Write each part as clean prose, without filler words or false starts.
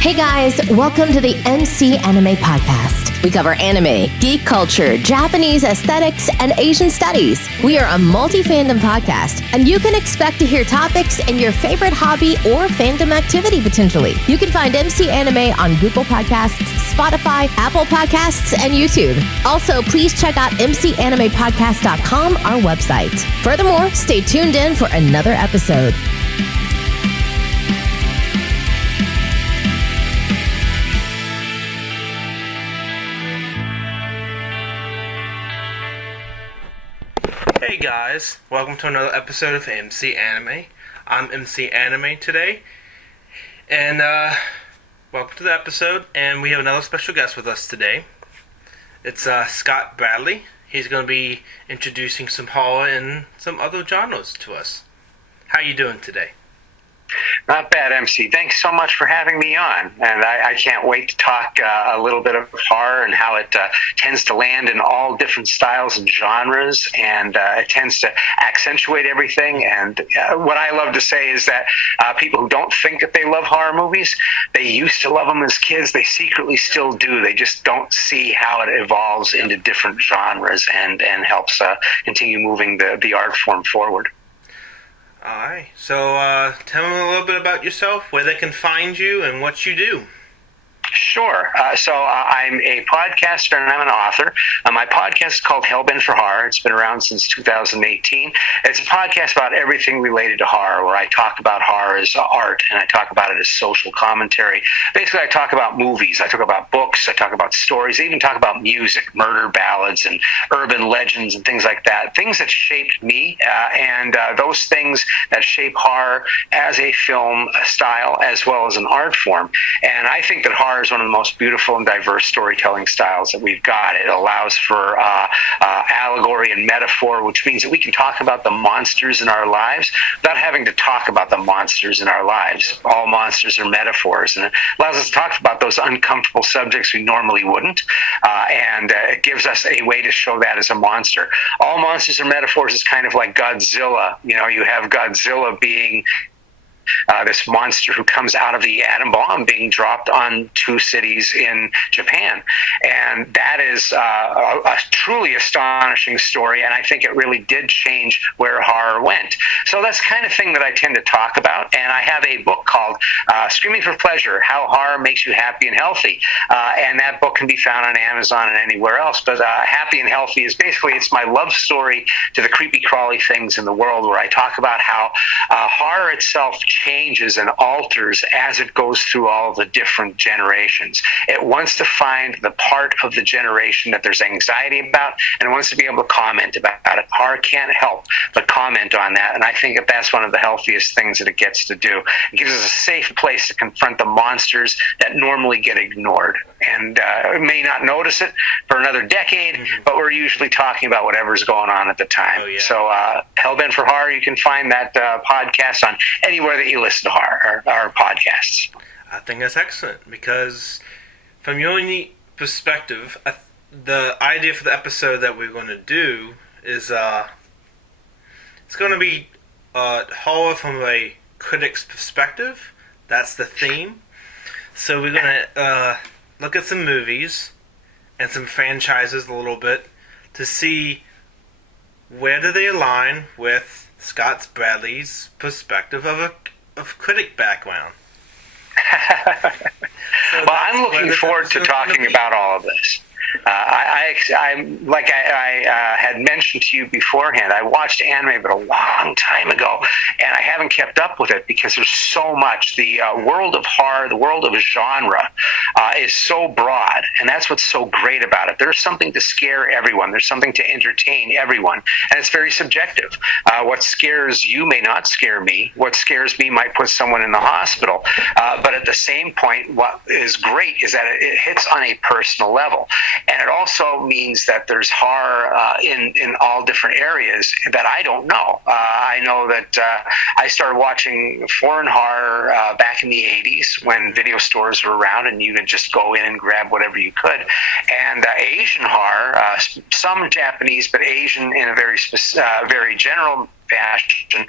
Hey guys, welcome to the MC Anime Podcast. We cover anime, geek culture, Japanese aesthetics, and Asian studies. We are a multi-fandom podcast, and you can expect to hear topics in your favorite hobby or fandom activity potentially. You can find MC Anime on Google Podcasts, Spotify, Apple Podcasts, and YouTube. Also, please check out mcanimepodcast.com, our website. Furthermore, stay tuned in for another episode. Hey guys, welcome to another episode of MC Anime. I'm MC Anime today, and welcome to the episode, and we have another special guest with us today. It's Scott Bradley. He's going to be introducing some horror and some other genres to us. How you doing today? Not bad, MC. Thanks so much for having me on. And I can't wait to talk a little bit of horror and how it tends to land in all different styles and genres, and it tends to accentuate everything. And what I love to say is that people who don't think that they love horror movies, they used to love them as kids. They secretly still do. They just don't see how it evolves into different genres and helps continue moving the art form forward. Alright, so tell them a little bit about yourself, where they can find you, and what you do. Sure. So I'm a podcaster and I'm an author. My podcast is called Hellbent for Horror. It's been around since 2018. It's a podcast about everything related to horror, where I talk about horror as art and I talk about it as social commentary. Basically, I talk about movies. I talk about books. I talk about stories. I even talk about music, murder ballads and urban legends and things like that. Things that shaped me and those things that shape horror as a film style as well as an art form. And I think that horror is one of the most beautiful and diverse storytelling styles that we've got. It allows for allegory and metaphor, which means that we can talk about the monsters in our lives without having to talk about the monsters in our lives. All monsters are metaphors, and it allows us to talk about those uncomfortable subjects we normally wouldn't, and it gives us a way to show that as a monster. All monsters are metaphors. It's kind of like Godzilla. You know, you have Godzilla being this monster who comes out of the atom bomb being dropped on two cities in Japan. And that is a truly astonishing story, and I think it really did change where horror went. So that's the kind of thing that I tend to talk about, and I have a book called Screaming for Pleasure, How Horror Makes You Happy and Healthy. And that book can be found on Amazon and anywhere else. But Happy and Healthy is basically, it's my love story to the creepy crawly things in the world, where I talk about how horror itself changes and alters as it goes through all the different generations. It wants to find the part of the generation that there's anxiety about, and it wants to be able to comment about it. Horror can't help but comment on that, and I think that that's one of the healthiest things that it gets to do. It gives us a safe place to confront the monsters that normally get ignored, and may not notice it for another decade, but we're usually talking about whatever's going on at the time. Oh, yeah. So Hellbent for Horror, you can find that podcast on anywhere that you listen to horror or podcasts. I think that's excellent, because from your unique perspective, the idea for the episode that we're going to do is it's going to be horror from a critic's perspective. That's the theme. So we're going to look at some movies and some franchises a little bit to see where do they align with Scott Bradley's perspective of critic background. Well, I'm looking forward to talking about all of this. I had mentioned to you beforehand, I watched anime but a long time ago, and I haven't kept up with it because there's so much. The world of horror, the world of genre is so broad, and that's what's so great about it. There's something to scare everyone. There's something to entertain everyone, and it's very subjective. What scares you may not scare me. What scares me might put someone in the hospital. But at the same point, what is great is that it hits on a personal level. And it also means that there's horror in all different areas that I don't know. I know that I started watching foreign horror back in the 80s when video stores were around and you could just go in and grab whatever you could. And Asian horror, some Japanese, but Asian in a very general fashion,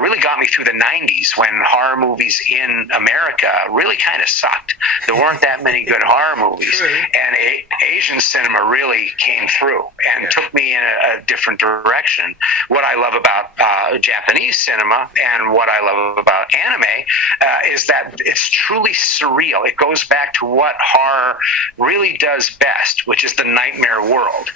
really got me through the 90s when horror movies in America really kind of sucked. There weren't that many good horror movies. And Asian cinema really came through and took me in a different direction. What I love about Japanese cinema and what I love about anime is that it's truly surreal. It goes back to what horror really does best, which is the nightmare world.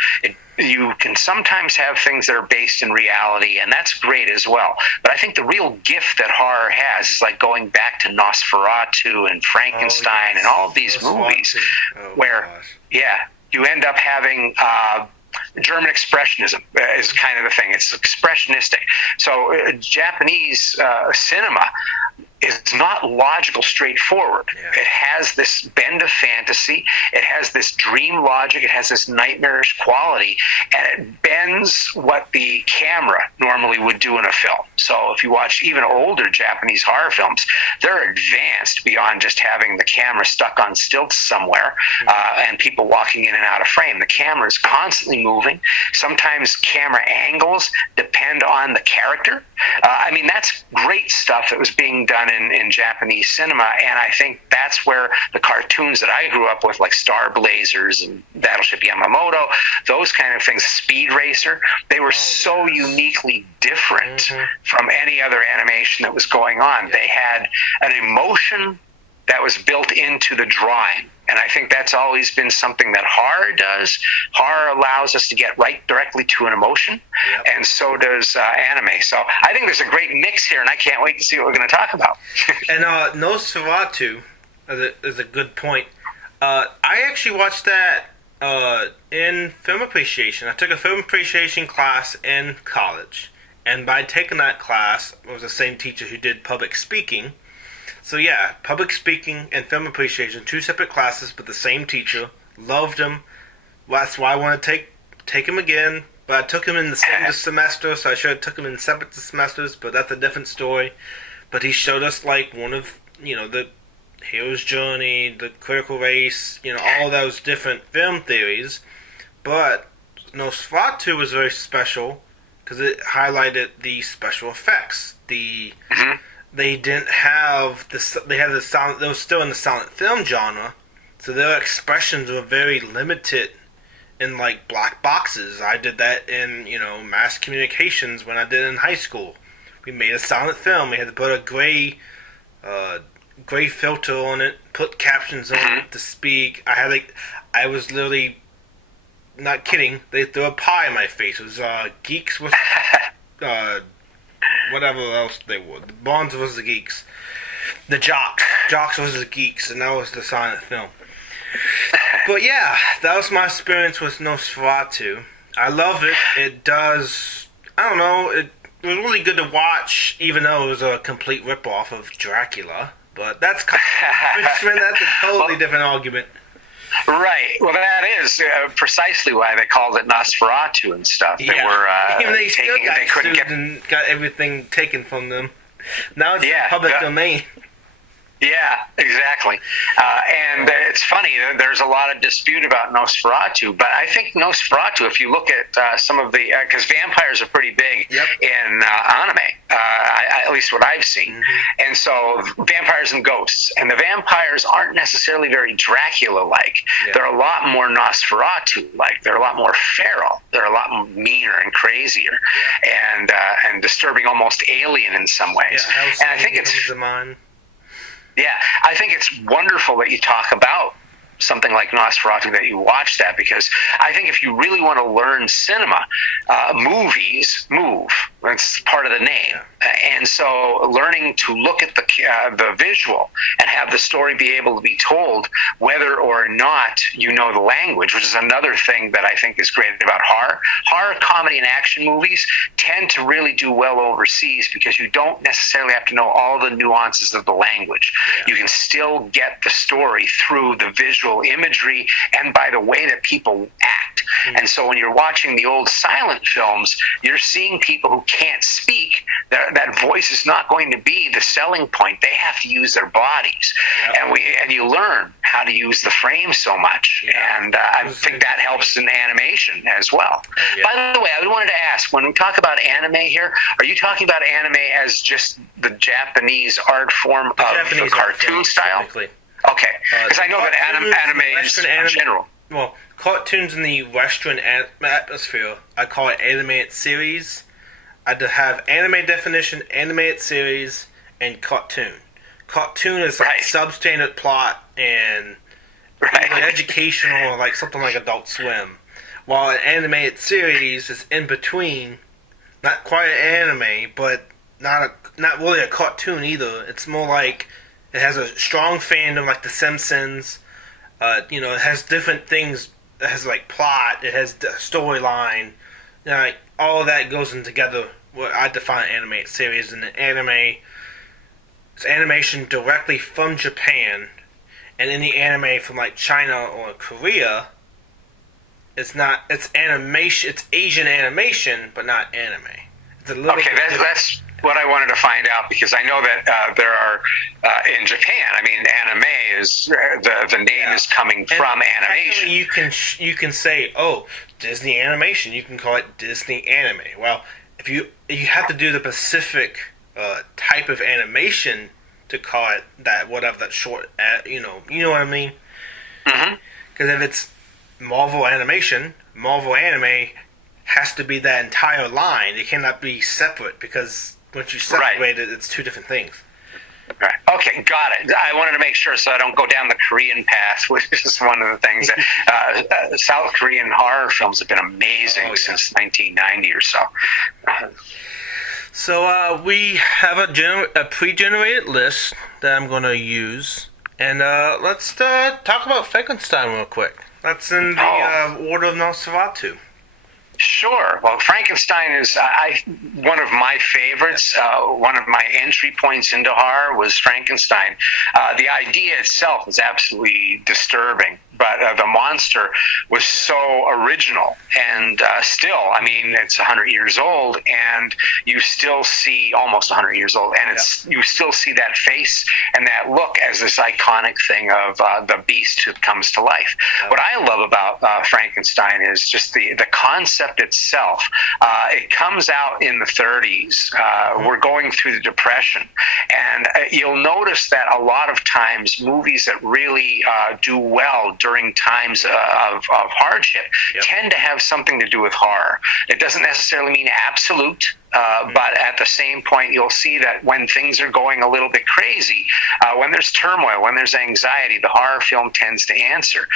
You can sometimes have things that are based in reality, and that's great as well. But I think the real gift that horror has is like going back to Nosferatu and Frankenstein and all of these movies where, you end up having German expressionism is kind of the thing. It's expressionistic. So Japanese cinema is not logical, straightforward. It has this bend of fantasy. It has this dream logic. It has this nightmarish quality, and it bends what the camera normally would do in a film. So if you watch even older Japanese horror films, they're advanced beyond just having the camera stuck on stilts somewhere and people walking in and out of frame. The camera is constantly moving. Sometimes camera angles depend on the character. I mean, that's great stuff that was being done in Japanese cinema, and I think that's where the cartoons that I grew up with, like Star Blazers and Battleship Yamamoto, those kind of things, Speed Racer, they were so uniquely different from any other animation that was going on. They had an emotion that was built into the drawing. And I think that's always been something that horror does. Horror allows us to get right directly to an emotion, and so does anime. So I think there's a great mix here, and I can't wait to see what we're going to talk about. And Nosferatu is a good point. I actually watched that in film appreciation. I took a film appreciation class in college. And by taking that class, it was the same teacher who did public speaking. So yeah, public speaking and film appreciation, two separate classes, but the same teacher. Loved him. That's why I want to take him again. But I took him in the same semester, so I should have took him in separate semesters, but that's a different story. But he showed us like one of, the hero's journey, the critical race, all those different film theories. But Nosferatu was very special because it highlighted the special effects, They didn't have they had the sound. They were still in the silent film genre, so their expressions were very limited in like black boxes. I did that in mass communications when I did it in high school. We made a silent film. We had to put a gray filter on it, put captions on it to speak. I was literally not kidding. They threw a pie in my face. It was geeks with whatever else they were. The Bonds was the geeks. The jocks was the geeks, and that was the silent film. But yeah, that was my experience with Nosferatu. I love it. It does, I don't know, it was really good to watch, even though it was a complete ripoff of Dracula. But that's that's a totally different argument. Right. Well, that is precisely why they called it Nosferatu and stuff. They were even they couldn't get and got everything taken from them. Now it's in public domain. Yeah, exactly. And it's funny, there's a lot of dispute about Nosferatu, but I think Nosferatu, if you look at some of the, because vampires are pretty big in anime, at least what I've seen. And so vampires and ghosts, and the vampires aren't necessarily very Dracula-like. They're a lot more Nosferatu-like. They're a lot more feral. They're a lot meaner and crazier and disturbing, almost alien in some ways. And I think it's... Yeah, I think it's wonderful that you talk about something like Nosferatu, that you watch that, because I think if you really want to learn cinema, movies move. That's part of the name. And so learning to look at the visual and have the story be able to be told whether or not you know the language, which is another thing that I think is great about horror. Horror, comedy, and action movies tend to really do well overseas because you don't necessarily have to know all the nuances of the language. You can still get the story through the visual imagery and by the way that people act. And so when you're watching the old silent films, you're seeing people who can't speak. That voice is not going to be the selling point. They have to use their bodies. And you learn how how to use the frame so much, and I think that helps in animation as well. By the way, I wanted to ask, when we talk about anime here, are you talking about anime as just the Japanese art form of the cartoon style? Okay, because I know that anime is in general. Well, cartoons in the Western atmosphere, I call it animated series. I have anime definition, animated series, and cartoon. Cartoon is like substandard plot and educational, like something like Adult Swim. While an animated series is in between, not quite an anime, but not really a cartoon either. It's more like it has a strong fandom, like The Simpsons. It has different things. It has like plot. It has storyline. Like all of that goes in together. What I define animated series, and an anime. It's animation directly from Japan, and any anime from like China or Korea, it's not. It's animation. It's Asian animation, but not anime. It's a little. Okay, that's what I wanted to find out, because I know that there are in Japan. I mean, anime is the name is coming from animation. You can say, oh, Disney animation. You can call it Disney anime. Well, if you have to do the specific type of animation to call it that, whatever that short, you know what I mean? Because if it's Marvel animation, Marvel anime has to be that entire line. It cannot be separate, because once you separate it, it's two different things. Right. Okay, got it. I wanted to make sure so I don't go down the Korean path, which is one of the things that South Korean horror films have been amazing since 1990 or so. So we have a pre-generated list that I'm going to use, and let's talk about Frankenstein real quick. That's in the order of Nosferatu. Sure. Well, Frankenstein is one of my favorites. One of my entry points into horror was Frankenstein. The idea itself is absolutely disturbing, but the monster was so original, and still, I mean, it's 100 years old, and you still see, almost 100 years old, and you still see that face and that look as this iconic thing of the beast who comes to life. What I love about Frankenstein is just the concept itself. It comes out in the 30s. We're going through the Depression, and you'll notice that a lot of times movies that really do well during times of hardship tend to have something to do with horror. It doesn't necessarily mean absolute, but at the same point, you'll see that when things are going a little bit crazy, when there's turmoil, when there's anxiety, the horror film tends to answer.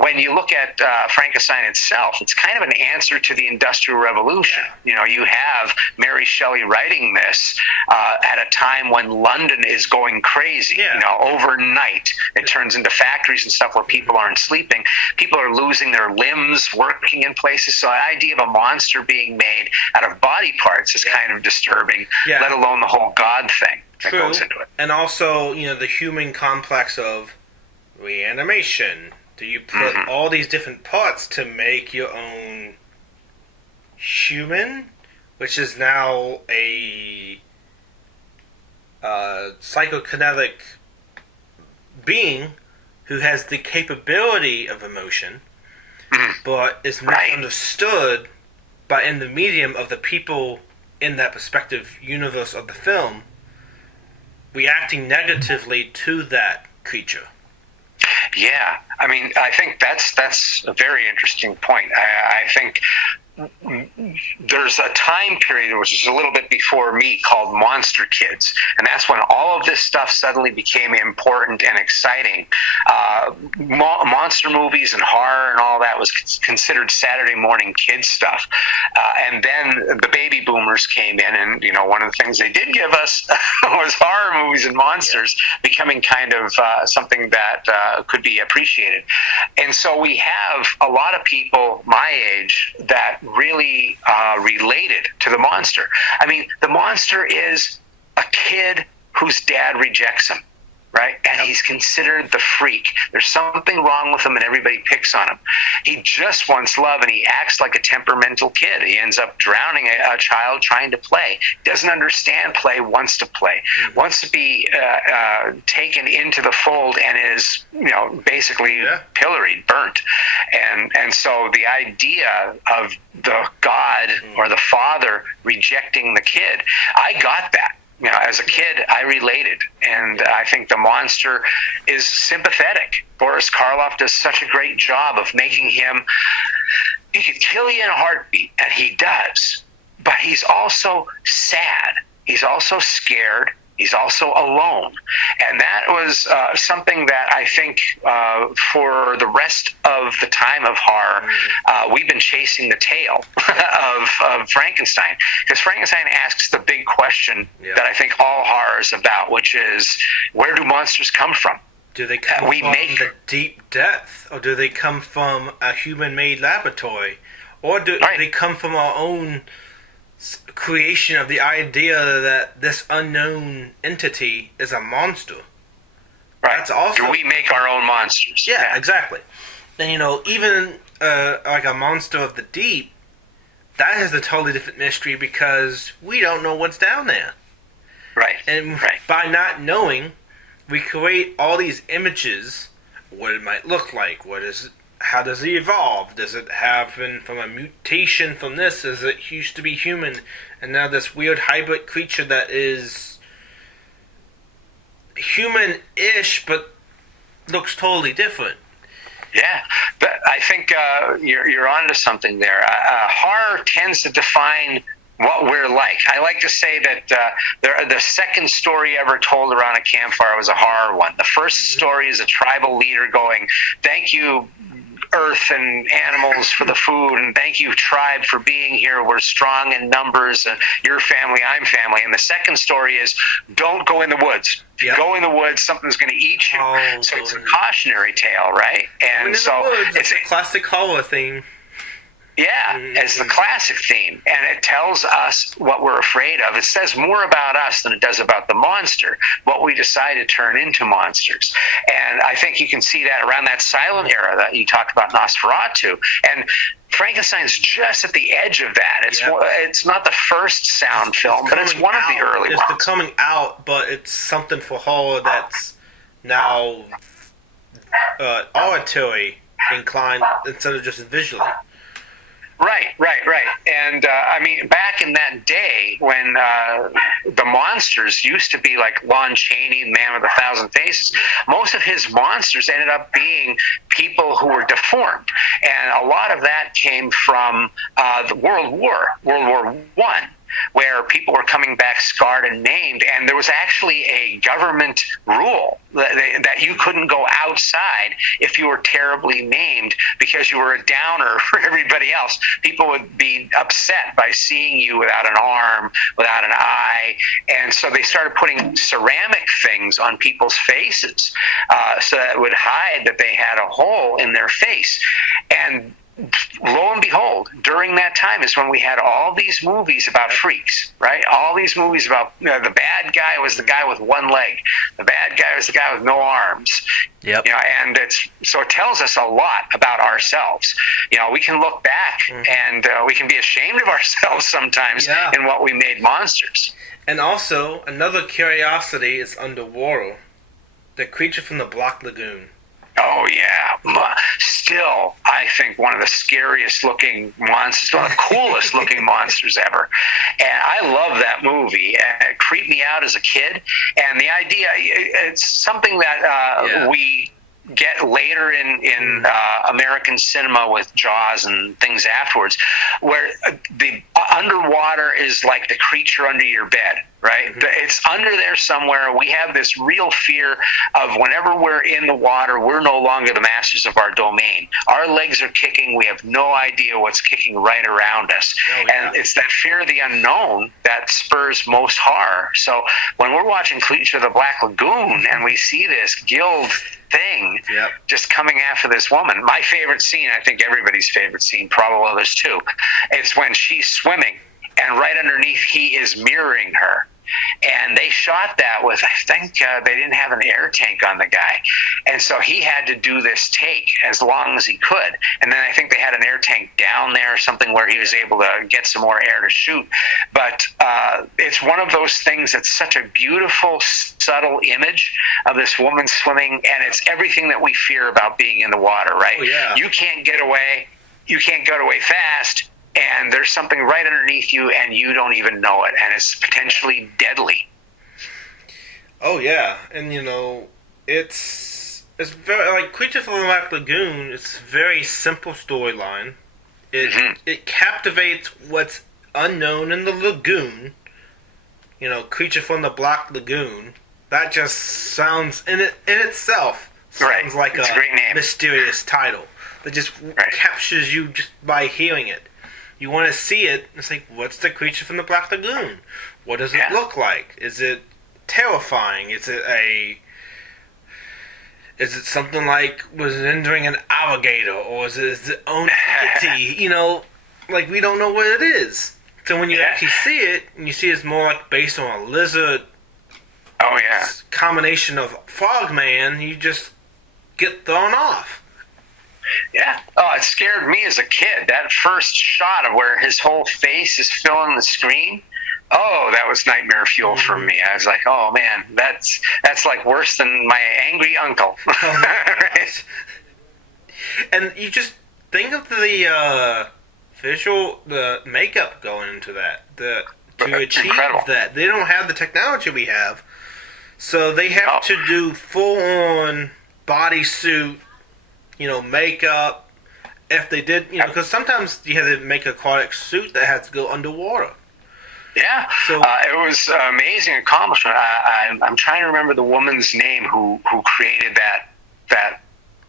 When you look at Frankenstein itself, it's kind of an answer to the Industrial Revolution. You know, you have Mary Shelley writing this at a time when London is going crazy. You know, overnight, it turns into factories and stuff where people aren't sleeping. People are losing their limbs, working in places. So the idea of a monster being made out of body parts is kind of disturbing, let alone the whole God thing that goes into it. And also, the human complex of reanimation. Do you put all these different parts to make your own human, which is now a psychokinetic being who has the capability of emotion, but is misunderstood by in the medium of the people in that perspective universe of the film reacting negatively to that creature. Yeah, I mean, I think that's a very interesting point. I think there's a time period which is a little bit before me called Monster Kids, and that's when all of this stuff suddenly became important and exciting. Monster movies and horror and all that was considered Saturday morning kids stuff, and then the baby boomers came in, and one of the things they did give us was horror movies and monsters becoming kind of something that could be appreciated. And so we have a lot of people my age that really related to the monster. I mean, the monster is a kid whose dad rejects him. right? And he's considered the freak. There's something wrong with him, and everybody picks on him. He just wants love, and he acts like a temperamental kid. He ends up drowning a child trying to play. Doesn't understand play, wants to play, wants to be taken into the fold, and is basically pilloried, burnt. And so the idea of the God or the father rejecting the kid, I got that. As a kid, I related, and I think the monster is sympathetic. Boris Karloff does such a great job of making him, he could kill you in a heartbeat, and he does, but he's also sad. He's also scared. He's also alone. And that was something that I think for the rest of the time of horror, we've been chasing the tail of Frankenstein. Because Frankenstein asks the big question that I think all horror is about, which is, where do monsters come from? Do they come from the deep depth? Or do they come from a human-made laboratory? Or do they come from our own creation of the idea that this unknown entity is a monster? Right. That's also, do we make our own monsters? Yeah, exactly. And even like a monster of the deep, that has a totally different mystery because we don't know what's down there. Right. And by not knowing, we create all these images, what it might look like, how does it evolve? Does it happen from a mutation from this? Does it used to be human, and now this weird hybrid creature that is human-ish but looks totally different? Yeah, but I think you're onto something there. Horror tends to define what we're like. I like to say that the second story ever told around a campfire was a horror one. The first story is a tribal leader going, "Thank you, Earth and animals, for the food, and thank you, tribe, for being here. We're strong in numbers. You're family, I'm family." And the second story is, "Don't go in the woods. If you go in the woods, something's going to eat you." So it's a cautionary tale, right? And so it's a classic horror theme. Yeah, it's the classic theme, and it tells us what we're afraid of. It says more about us than it does about the monster, what we decide to turn into monsters. And I think you can see that around that silent era that you talked about, Nosferatu. And Frankenstein's just at the edge of that. It's not the first sound film, but it's one of the early ones. It's the coming out, but it's something for horror that's now auditory inclined instead of just visually. Right. And I mean, back in that day when the monsters used to be like Lon Chaney, Man with a Thousand Faces, most of his monsters ended up being people who were deformed. And a lot of that came from the World War I, where people were coming back scarred and maimed, and there was actually a government rule that you couldn't go outside if you were terribly maimed because you were a downer for everybody else. People would be upset by seeing you without an arm, without an eye, and so they started putting ceramic things on people's faces so that it would hide that they had a hole in their face. And lo and behold, during that time is when we had all these movies about freaks, right? All these movies about the bad guy was the guy with one leg, the bad guy was the guy with no arms. Yep. And it tells us a lot about ourselves. We can look back and we can be ashamed of ourselves sometimes in what we made monsters. And also, another curiosity is underwater. The creature from the Black Lagoon. Oh, yeah. Still, I think one of the scariest looking monsters, one of the coolest looking monsters ever. And I love that movie. It creeped me out as a kid. And the idea, it's something that we get later in American cinema with Jaws and things afterwards, where the underwater is like the creature under your bed, right? It's under there somewhere. We have this real fear of whenever we're in the water, we're no longer the masters of our domain. Our legs are kicking. We have no idea what's kicking right around us. And it's that fear of the unknown that spurs most horror. So when we're watching Creature of the Black Lagoon and we see this gilled thing just coming after this woman, my favorite scene, I think everybody's favorite scene, probably others too, it's when she's swimming and right underneath he is mirroring her. and they shot that with, I think they didn't have an air tank on the guy, and so he had to do this take as long as he could, and then I think they had an air tank down there or something where he was able to get some more air to shoot. But it's one of those things that's such a beautiful, subtle image of this woman swimming, and it's everything that we fear about being in the water, right? Oh, yeah. You can't get away, you can't get away fast, and there's something right underneath you, and you don't even know it, and it's potentially deadly. Oh yeah, and it's very like Creature from the Black Lagoon. It's a very simple storyline. It captivates what's unknown in the lagoon. Creature from the Black Lagoon. That just sounds in itself sounds like it's a great name. Mysterious title that just captures you just by hearing it. You want to see it. It's like, what's the Creature from the Black Lagoon? What does it look like? Is it terrifying? Is it something like was it entering an alligator, or is it its own entity? Like we don't know what it is. So when you actually see it, and you see it's more like based on a lizard. Oh yeah. Combination of Frogman, you just get thrown off. Yeah. Oh, it scared me as a kid. That first shot of where his whole face is filling the screen. Oh, that was nightmare fuel for me. I was like, oh man, that's like worse than my angry uncle. Right? And you just think of the the makeup going into that. To achieve incredible. That, they don't have the technology we have, so they have to do full-on bodysuit. Makeup. If they did, because sometimes you have to make an aquatic suit that has to go underwater. Yeah, so it was an amazing accomplishment. I'm trying to remember the woman's name who created that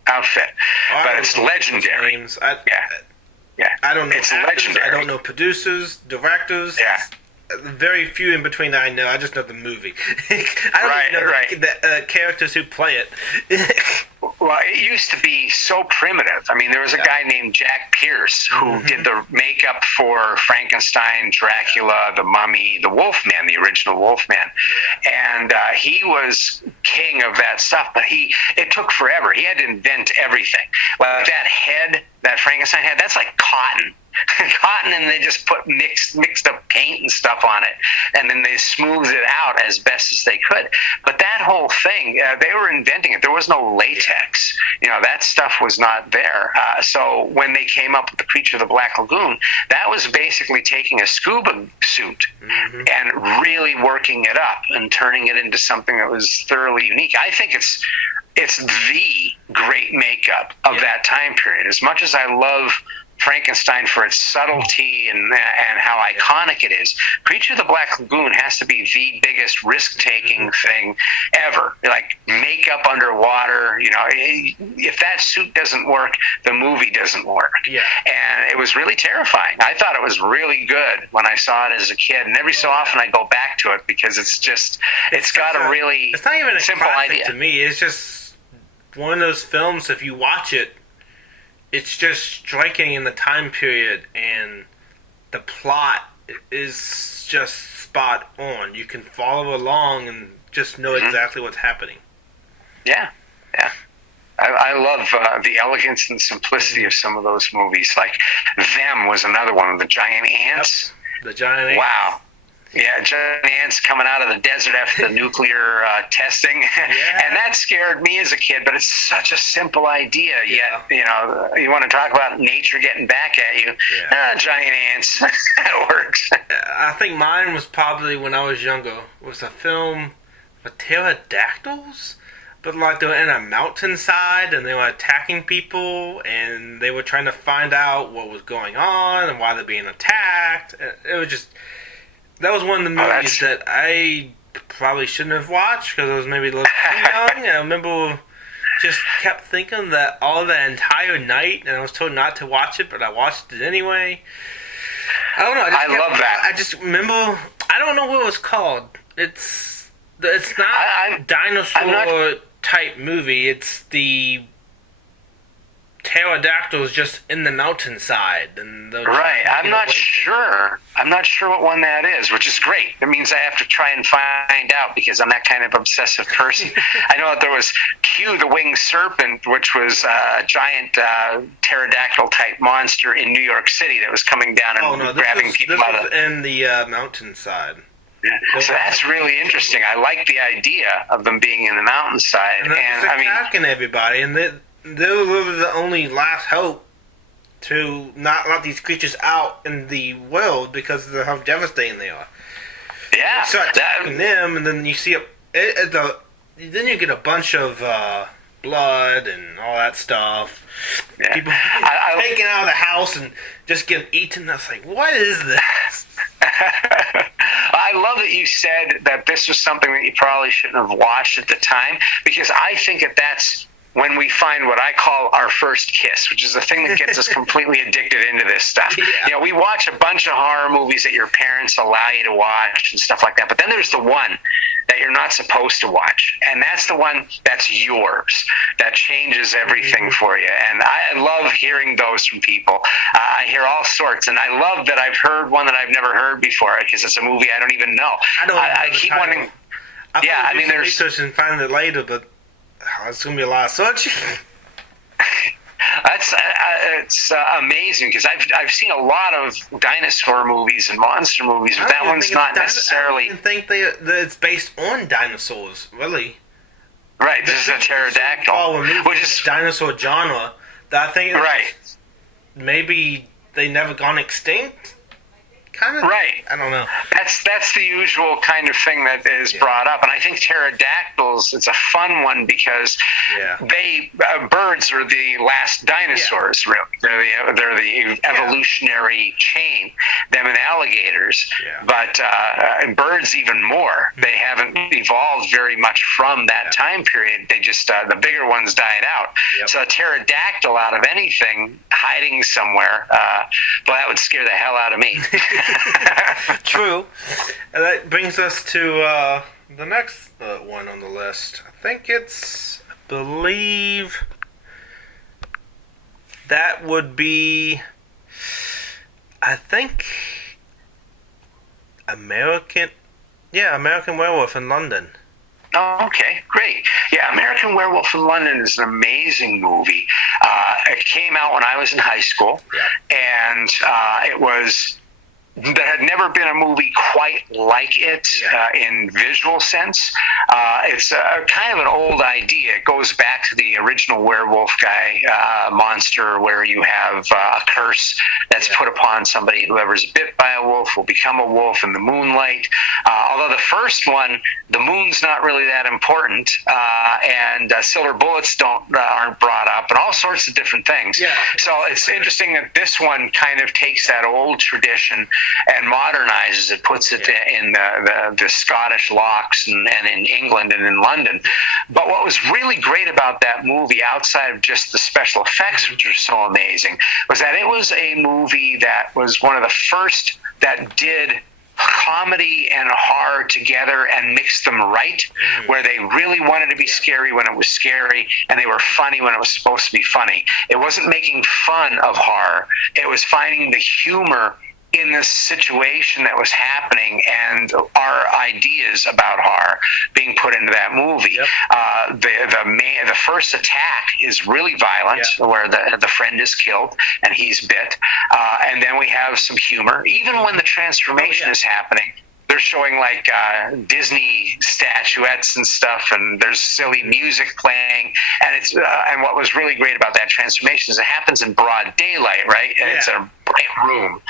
outfit, but it's legendary. Names. Yeah, I don't know. It's actors, legendary. I don't know producers, directors. Yeah. Very few in between that I know. I just know the movie. I don't even know the characters who play it. Well, it used to be so primitive. I mean, there was a guy named Jack Pierce who did the makeup for Frankenstein, Dracula, the Mummy, the Wolfman, the original Wolfman. And he was king of that stuff, but it took forever. He had to invent everything. Like that head that Frankenstein had, that's like cotton. And they just put mixed up paint and stuff on it, and then they smoothed it out as best as they could. But that whole thing, they were inventing it. There was no latex. That stuff was not there. So when they came up with the Creature of the Black Lagoon, that was basically taking a scuba suit and really working it up and turning it into something that was thoroughly unique. I think it's the great makeup of that time period. As much as I love Frankenstein for its subtlety and how iconic it is, Creature of the Black Lagoon has to be the biggest risk-taking thing ever. Like makeup underwater, if that suit doesn't work, the movie doesn't work. Yeah. And it was really terrifying. I thought it was really good when I saw it as a kid, and every so often I go back to it because it's got a really it's not even a simple idea to me. It's just one of those films. If you watch it, it's just striking in the time period, and the plot is just spot on. You can follow along and just know exactly what's happening. Yeah. I love the elegance and simplicity of some of those movies. Like Them was another one of the giant ants. Yep. The giant ants. Wow. Yeah, giant ants coming out of the desert after the nuclear testing. Yeah. And that scared me as a kid, but it's such a simple idea. Yet, you want to talk about nature getting back at you. Yeah. Giant ants. That works. I think mine was probably when I was younger. It was a film with pterodactyls? But like they were in a mountainside and they were attacking people and they were trying to find out what was going on and why they're being attacked. It was just... That was one of the movies that I probably shouldn't have watched because I was maybe a little too young. I remember just kept thinking that all the entire night, and I was told not to watch it, but I watched it anyway. I don't know. I love that. I just remember. I don't know what it was called. It's not a dinosaur type movie. It's the pterodactyls just in the mountainside, and right. I'm not sure. I'm not sure what one that is, which is great. That means I have to try and find out because I'm that kind of obsessive person. I know that there was Q, the winged serpent, which was a giant pterodactyl type monster in New York City that was coming down and grabbing people out of in the mountainside. Yeah. So that's really interesting. I like the idea of them being in the mountainside, and attacking everybody, and they're the only last hope to not let these creatures out in the world because of how devastating they are. Yeah, you start attacking them, and then you see then you get a bunch of blood and all that stuff. Yeah. People taken out of the house and just getting eaten. I was like, what is this? I love that you said that this was something that you probably shouldn't have watched at the time, because I think that's when we find what I call our first kiss, which is the thing that gets us completely addicted into this stuff. Yeah. You know, we watch a bunch of horror movies that your parents allow you to watch and stuff like that, but then there's the one that you're not supposed to watch, and that's the one that's yours, that changes everything for you. And I love hearing those from people. I hear all sorts, and I love that I've heard one that I've never heard before, because it's a movie I don't even know. I keep wanting... Yeah, I mean, there's research and find it later, but it's going to be a lot of searching. It's amazing, because I've seen a lot of dinosaur movies and monster movies, but that one's not necessarily... I don't think that it's based on dinosaurs, really. Right, this is a pterodactyl, which is dinosaur genre. That I think maybe they never gone extinct. Kind of, right. I don't know. That's the usual kind of thing that is brought up, and I think pterodactyls. It's a fun one because birds are the last dinosaurs. Really, they're the evolutionary chain. Them and alligators, but and birds even more. They haven't evolved very much from that time period. They just the bigger ones died out. Yep. So a pterodactyl out of anything hiding somewhere, well, that would scare the hell out of me. True. And that brings us to the next one on the list. I think I believe that would be, American Werewolf in London. Oh, okay, great. Yeah, American Werewolf in London is an amazing movie. It came out when I was in high school, and it was... There had never been a movie quite like it in visual sense. It's kind of an old idea. It goes back to the original werewolf guy monster, where you have a curse that's put upon somebody. Whoever's bit by a wolf will become a wolf in the moonlight. Although the first one, the moon's not really that important, and silver bullets aren't brought up, and all sorts of different things. Yeah. So it's interesting that this one kind of takes that old tradition and modernizes it, puts it in the Scottish locks and in England and in London. But what was really great about that movie, outside of just the special effects, which are so amazing, was that it was a movie that was one of the first that did comedy and horror together and mixed them right, where they really wanted to be scary when it was scary, and they were funny when it was supposed to be funny. It wasn't making fun of horror. It was finding the humor in this situation that was happening and our ideas about horror being put into that movie. Yep. The first attack is really violent, where the friend is killed and he's bit, and then we have some humor. Even when the transformation is happening, they're showing like Disney statuettes and stuff, and there's silly music playing, and it's and what was really great about that transformation is it happens in broad daylight, right? And it's a bright room,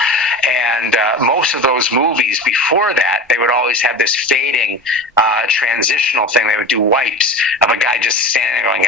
and most of those movies before that, they would always have this fading transitional thing. They would do wipes of a guy just standing there going,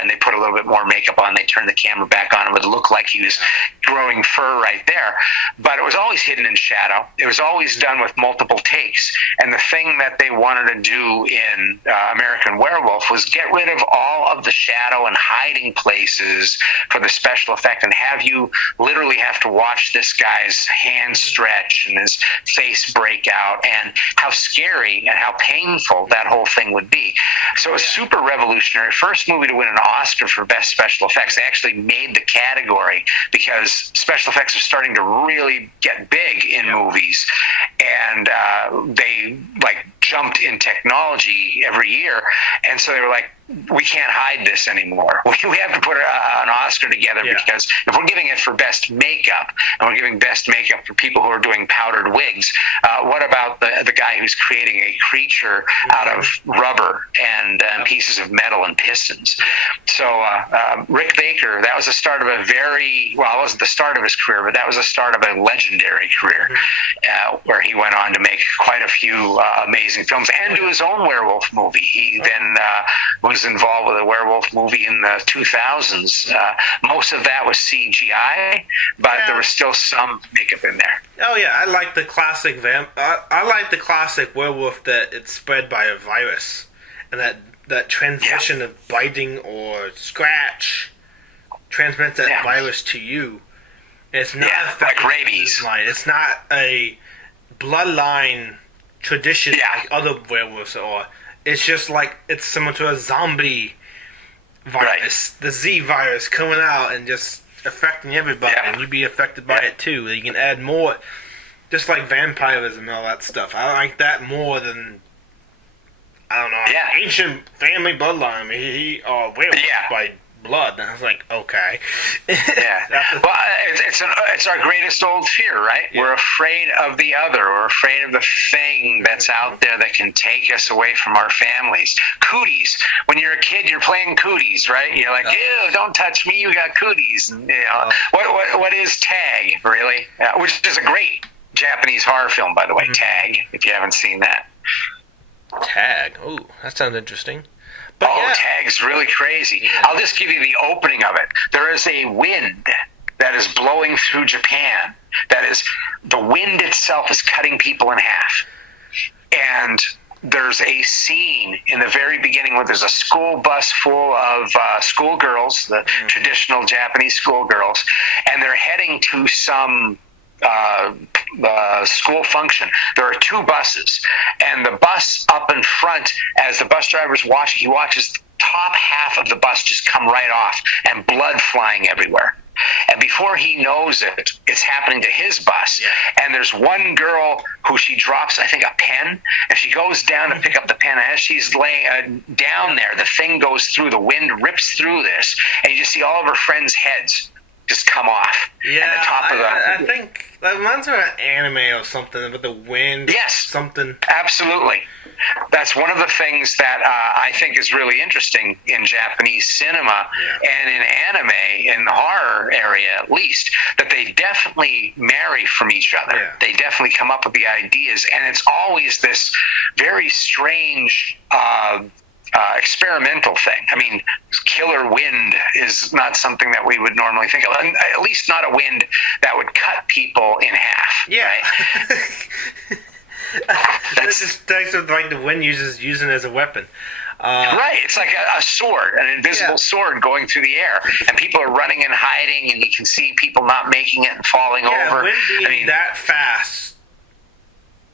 and they put a little bit more makeup on, they turn the camera back on, it would look like he was growing fur right there, but it was always hidden in shadow. It was always done with multiple takes, and the thing that they wanted to do in American Werewolf was get rid of all of the shadow and hiding places for the special effect, and have you literally have to watch this guy's hand stretch and his face break out, and how scary and how painful that whole thing would be. So it was super revolutionary. First movie to win an Oscar for Best Special Effects. They actually made the category because special effects are starting to really get big in movies, and they like jumped in technology every year, and so they were like, we can't hide this anymore. We have to put an Oscar together because if we're giving it for best makeup, and we're giving best makeup for people who are doing powdered wigs, what about the guy who's creating a creature out of rubber and pieces of metal and pistons? So Rick Baker, that was the start of a it wasn't the start of his career, but that was the start of a legendary career, where he went on to make quite a few amazing films and do his own werewolf movie. He then was involved with a werewolf movie in the 2000s. Most of that was CGI, but there was still some makeup in there. Oh yeah, I like the classic I like the classic werewolf that it's spread by a virus, and that transmission of biting or scratch transmits that virus to you. It's not like rabies. It's not a bloodline tradition like other werewolves are. It's just like it's similar to a zombie virus, the Z virus coming out and just affecting everybody, and you be affected by it too. You can add more, just like vampirism and all that stuff. I like that more than, I don't know, ancient family bloodline. I mean, he werewolf by blood. And I was like, okay. Well, it's our greatest old fear, right? We're afraid of the other. We're afraid of the thing that's out there that can take us away from our families. Cooties. When you're a kid, you're playing cooties, right? You're like, ew, don't touch me, you got cooties. And, what is Tag, really? Which is a great Japanese horror film, by the way, Tag, if you haven't seen that. Tag. Ooh, that sounds interesting. But Tag's really crazy. I'll just give you the opening of it. There is a wind that is blowing through Japan. The wind itself is cutting people in half. And there's a scene in the very beginning where there's a school bus full of schoolgirls, the traditional Japanese schoolgirls, and they're heading to some school function. There are two buses, and the bus up in front, as the bus driver's watching, he watches the top half of the bus just come right off and blood flying everywhere. And before he knows it, it's happening to his bus. And there's one girl who she drops, I think, a pen, and she goes down to pick up the pen. As she's laying down there, the thing goes through, the wind rips through this, and you just see all of her friends' heads just come off. Yeah, I think that reminds me of an anime or something with the wind. Yes, something. Absolutely. That's one of the things that I think is really interesting in Japanese cinema and in anime, in the horror area at least, that they definitely marry from each other. Yeah. They definitely come up with the ideas, and it's always this very strange experimental thing. I mean, killer wind is not something that we would normally think of, and at least not a wind that would cut people in half. Yeah. Right? That's just like the wind using as a weapon. Right, it's like a sword, an invisible sword going through the air, and people are running and hiding, and you can see people not making it and falling over. Wind being that fast.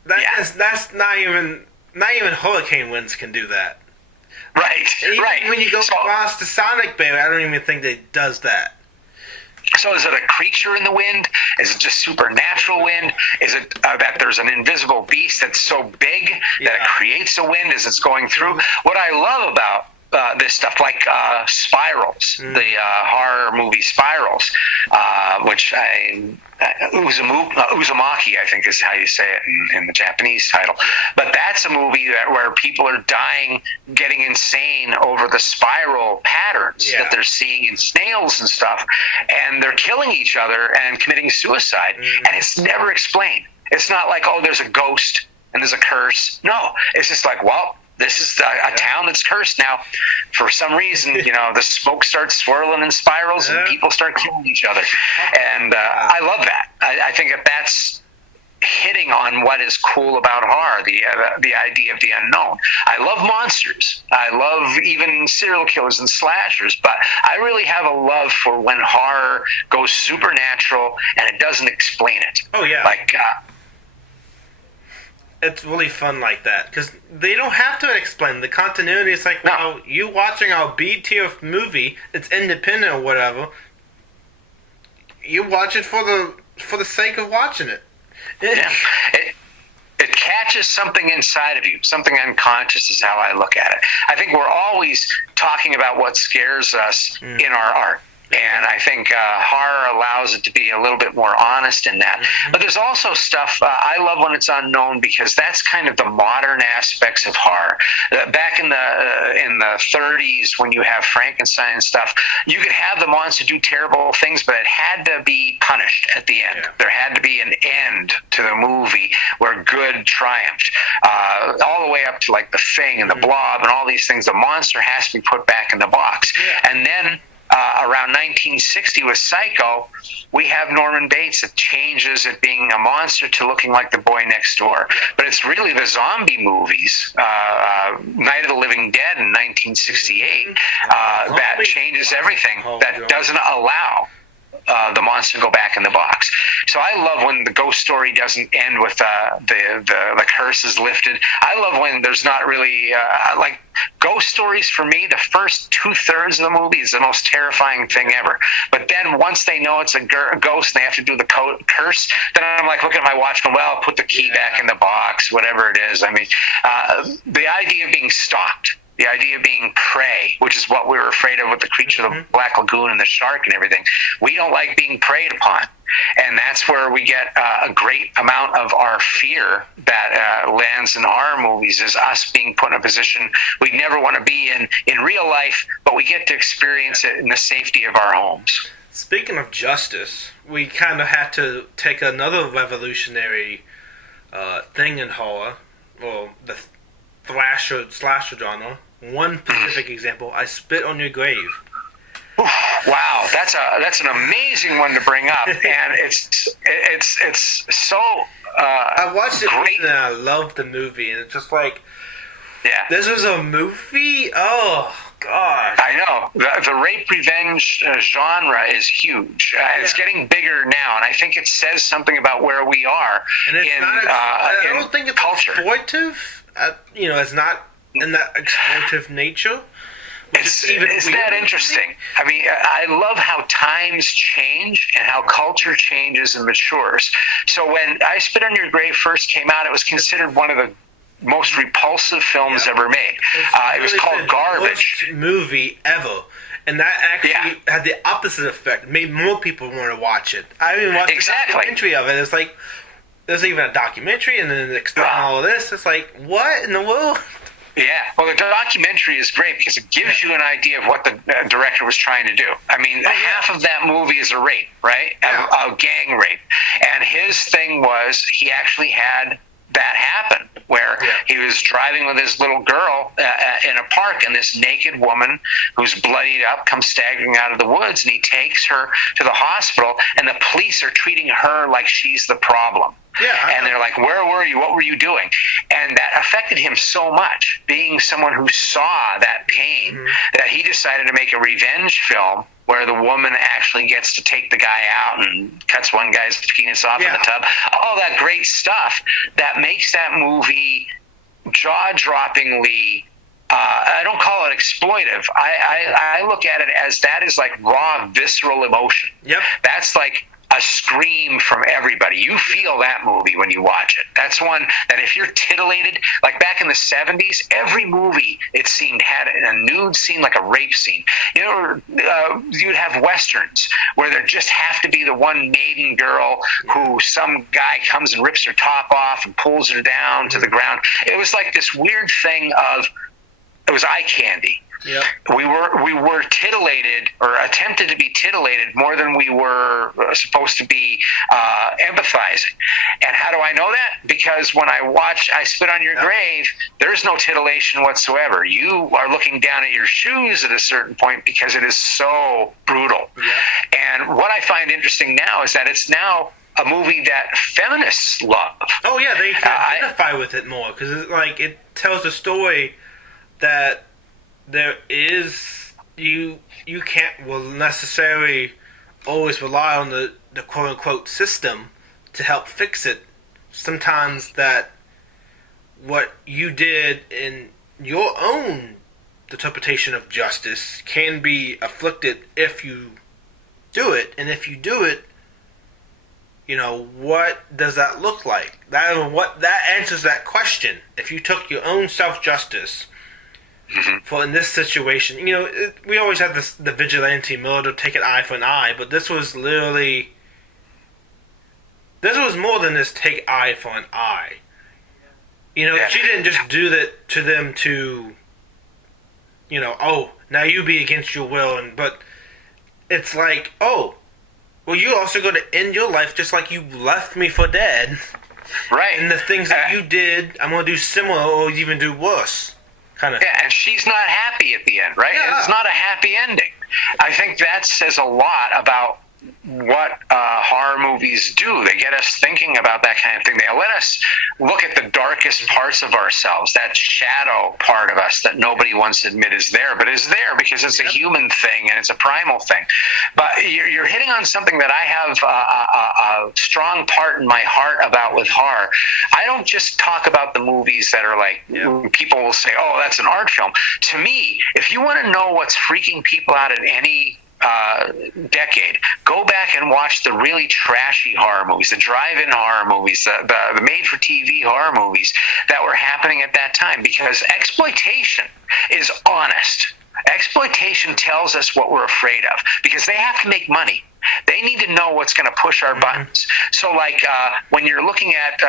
That's not even hurricane winds can do that. Right, right. When you go across the sonic barrier, I don't even think that does that. So is it a creature in the wind? Is it just supernatural wind? Is it that there's an invisible beast that's so big that it creates a wind as it's going through? What I love about this stuff, like Spirals, the horror movie Spirals, which Uzumaki, I think is how you say it in the Japanese title. But that's a movie where people are dying, getting insane over the spiral patterns that they're seeing in snails and stuff, and they're killing each other and committing suicide, and it's never explained. It's not like, oh, there's a ghost and there's a curse. No, it's just like, well, this is a town that's cursed now. For some reason, the smoke starts swirling in spirals and people start killing each other. And I love that. I think that's hitting on what is cool about horror, the idea of the unknown. I love monsters. I love even serial killers and slashers, but I really have a love for when horror goes supernatural and it doesn't explain it. Oh, yeah. Like, it's really fun like that, because they don't have to explain the continuity. It's like, no. well, you watching a B-tier movie, it's independent or whatever, you watch it for the sake of watching it. Yeah. It catches something inside of you, something unconscious is how I look at it. I think we're always talking about what scares us in our art. And I think horror allows it to be a little bit more honest in that. But there's also stuff, I love when it's unknown, because that's kind of the modern aspects of horror. Back in the 30s, when you have Frankenstein and stuff, you could have the monster do terrible things, but it had to be punished at the end. Yeah. There had to be an end to the movie where good triumphed. All the way up to like The Thing and The Blob and all these things. The monster has to be put back in the box. Yeah. And then around 1960 with Psycho, we have Norman Bates that changes it being a monster to looking like the boy next door. But it's really the zombie movies, Night of the Living Dead in 1968, that changes everything, that doesn't allow the monster to go back in the box. So I love when the ghost story doesn't end with the curse is lifted. I love when there's not really like ghost stories. For me, the first 2/3 of the movie is the most terrifying thing ever. But then once they know it's a ghost and they have to do the curse, then I'm like looking at my watch going, well, put the key back in the box, whatever it is. I mean, the idea of being stalked, the idea of being prey, which is what we were afraid of with the creature of the Black Lagoon and the shark and everything. We don't like being preyed upon. And that's where we get a great amount of our fear that lands in horror movies, is us being put in a position we never want to be in real life, but we get to experience it in the safety of our homes. Speaking of justice, we kind of had to take another revolutionary thing in horror, or the slasher genre. One specific example, I Spit on Your Grave. Wow, that's an amazing one to bring up, and it's so I watched it great. And I loved the movie, and it's just like, yeah, this was a movie. Oh God, I know the rape revenge genre is huge. It's getting bigger now, and I think it says something about where we are and it's in not I in don't think it's culture. exploitive. It's not in that exploitive nature. Isn't that interesting? I mean, I love how times change and how culture changes and matures. So when I Spit on Your Grave first came out, it was considered one of the most repulsive films ever made. It was called garbage. Worst movie ever. And that actually had the opposite effect. It made more people want to watch it. I even watched a documentary of it. It's like, there's even a documentary and then explaining all of this. It's like, what in the world? Yeah, well, the documentary is great because it gives you an idea of what the director was trying to do. I mean, half of that movie is a rape, right? A gang rape. And his thing was he actually had that happen, where he was driving with his little girl in a park, and this naked woman who's bloodied up comes staggering out of the woods, and he takes her to the hospital, and the police are treating her like she's the problem. Yeah, and they're like, where were you? What were you doing? And that affected him so much, being someone who saw that pain, that he decided to make a revenge film where the woman actually gets to take the guy out and cuts one guy's penis off in the tub. All that great stuff that makes that movie jaw-droppingly, I don't call it exploitive. I look at it as that is like raw, visceral emotion. Yep. That's like a scream from everybody. You feel that movie when you watch it. That's one that if you're titillated, like back in the 70s, every movie, it seemed, had a nude scene, like a rape scene. You know, you'd have Westerns where there just have to be the one maiden girl who some guy comes and rips her top off and pulls her down to the ground. It was like this weird thing of, it was eye candy. Yep. We were titillated, or attempted to be titillated, more than we were supposed to be empathizing. And how do I know that? Because when I watch I Spit on Your Grave, there's no titillation whatsoever. You are looking down at your shoes at a certain point because it is so brutal. Yep. And what I find interesting now is that it's now a movie that feminists love. Oh yeah, they can identify with it more because it tells a story that there is you can't necessarily always rely on the quote unquote system to help fix it. Sometimes that what you did in your own interpretation of justice can be afflicted if you do it, and if you do it, what does that look like? That answers that question. If you took your own self-justice for in this situation, we always have the vigilante murder, take an eye for an eye, but this was more than this take eye for an eye. She didn't just do that to them to, now you be against your will, but it's like, well, you're also going to end your life just like you left me for dead. Right. And the things that you did, I'm going to do similar or even do worse. Kind of. Yeah, and she's not happy at the end, right? Yeah. It's not a happy ending. I think that says a lot about what horror movies do. They get us thinking about that kind of thing. They let us look at the darkest parts of ourselves, that shadow part of us that nobody wants to admit is there, but is there because it's a human thing and it's a primal thing. But you're hitting on something that I have a strong part in my heart about with horror. I don't just talk about the movies that are like, people will say, oh, that's an art film. To me, if you want to know what's freaking people out in any decade, go back and watch the really trashy horror movies, the drive-in horror movies, the made-for-TV horror movies that were happening at that time, because exploitation is honest. Exploitation tells us what we're afraid of because they have to make money. They need to know what's going to push our buttons. So when you're looking at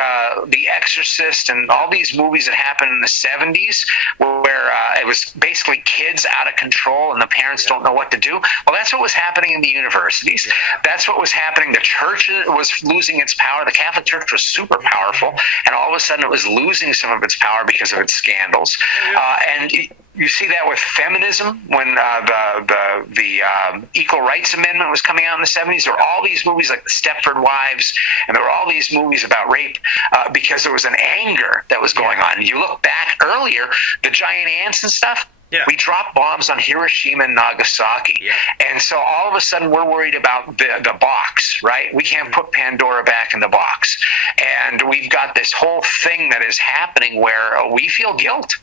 The Exorcist and all these movies that happened in the 70s where it was basically kids out of control and the parents don't know what to do, well, that's what was happening in the universities. That's what was happening. The church was losing its power. The Catholic Church was super powerful, and all of a sudden it was losing some of its power because of its scandals. And you see that with feminism when the Equal Rights Amendment was coming out in the 70s. There were all these movies like The Stepford Wives, and there were all these movies about rape because there was an anger that was going on. And you look back earlier, the giant ants and stuff, we dropped bombs on Hiroshima and Nagasaki. And so all of a sudden we're worried about the box, right? We can't put Pandora back in the box. And we've got this whole thing that is happening where we feel guilt.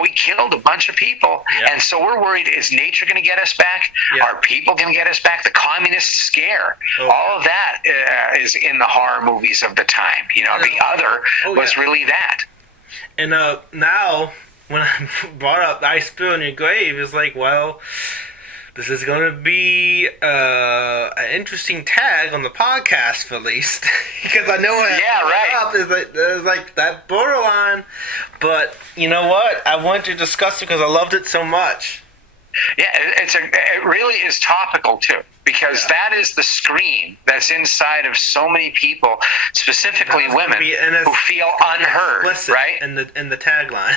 We killed a bunch of people. And so we're worried, is nature going to get us back? Are people going to get us back? The communist scare. All of that is in the horror movies of the time. The other was really that. And now, when I brought up I Spill on Your Grave, it's like, well, this is going to be an interesting tag on the podcast, for at least. Because I know what is like that borderline. But you know what? I wanted to discuss it because I loved it so much. Yeah, it really is topical too, because that is the scream that's inside of so many people, specifically women, who feel unheard, right? In the tagline.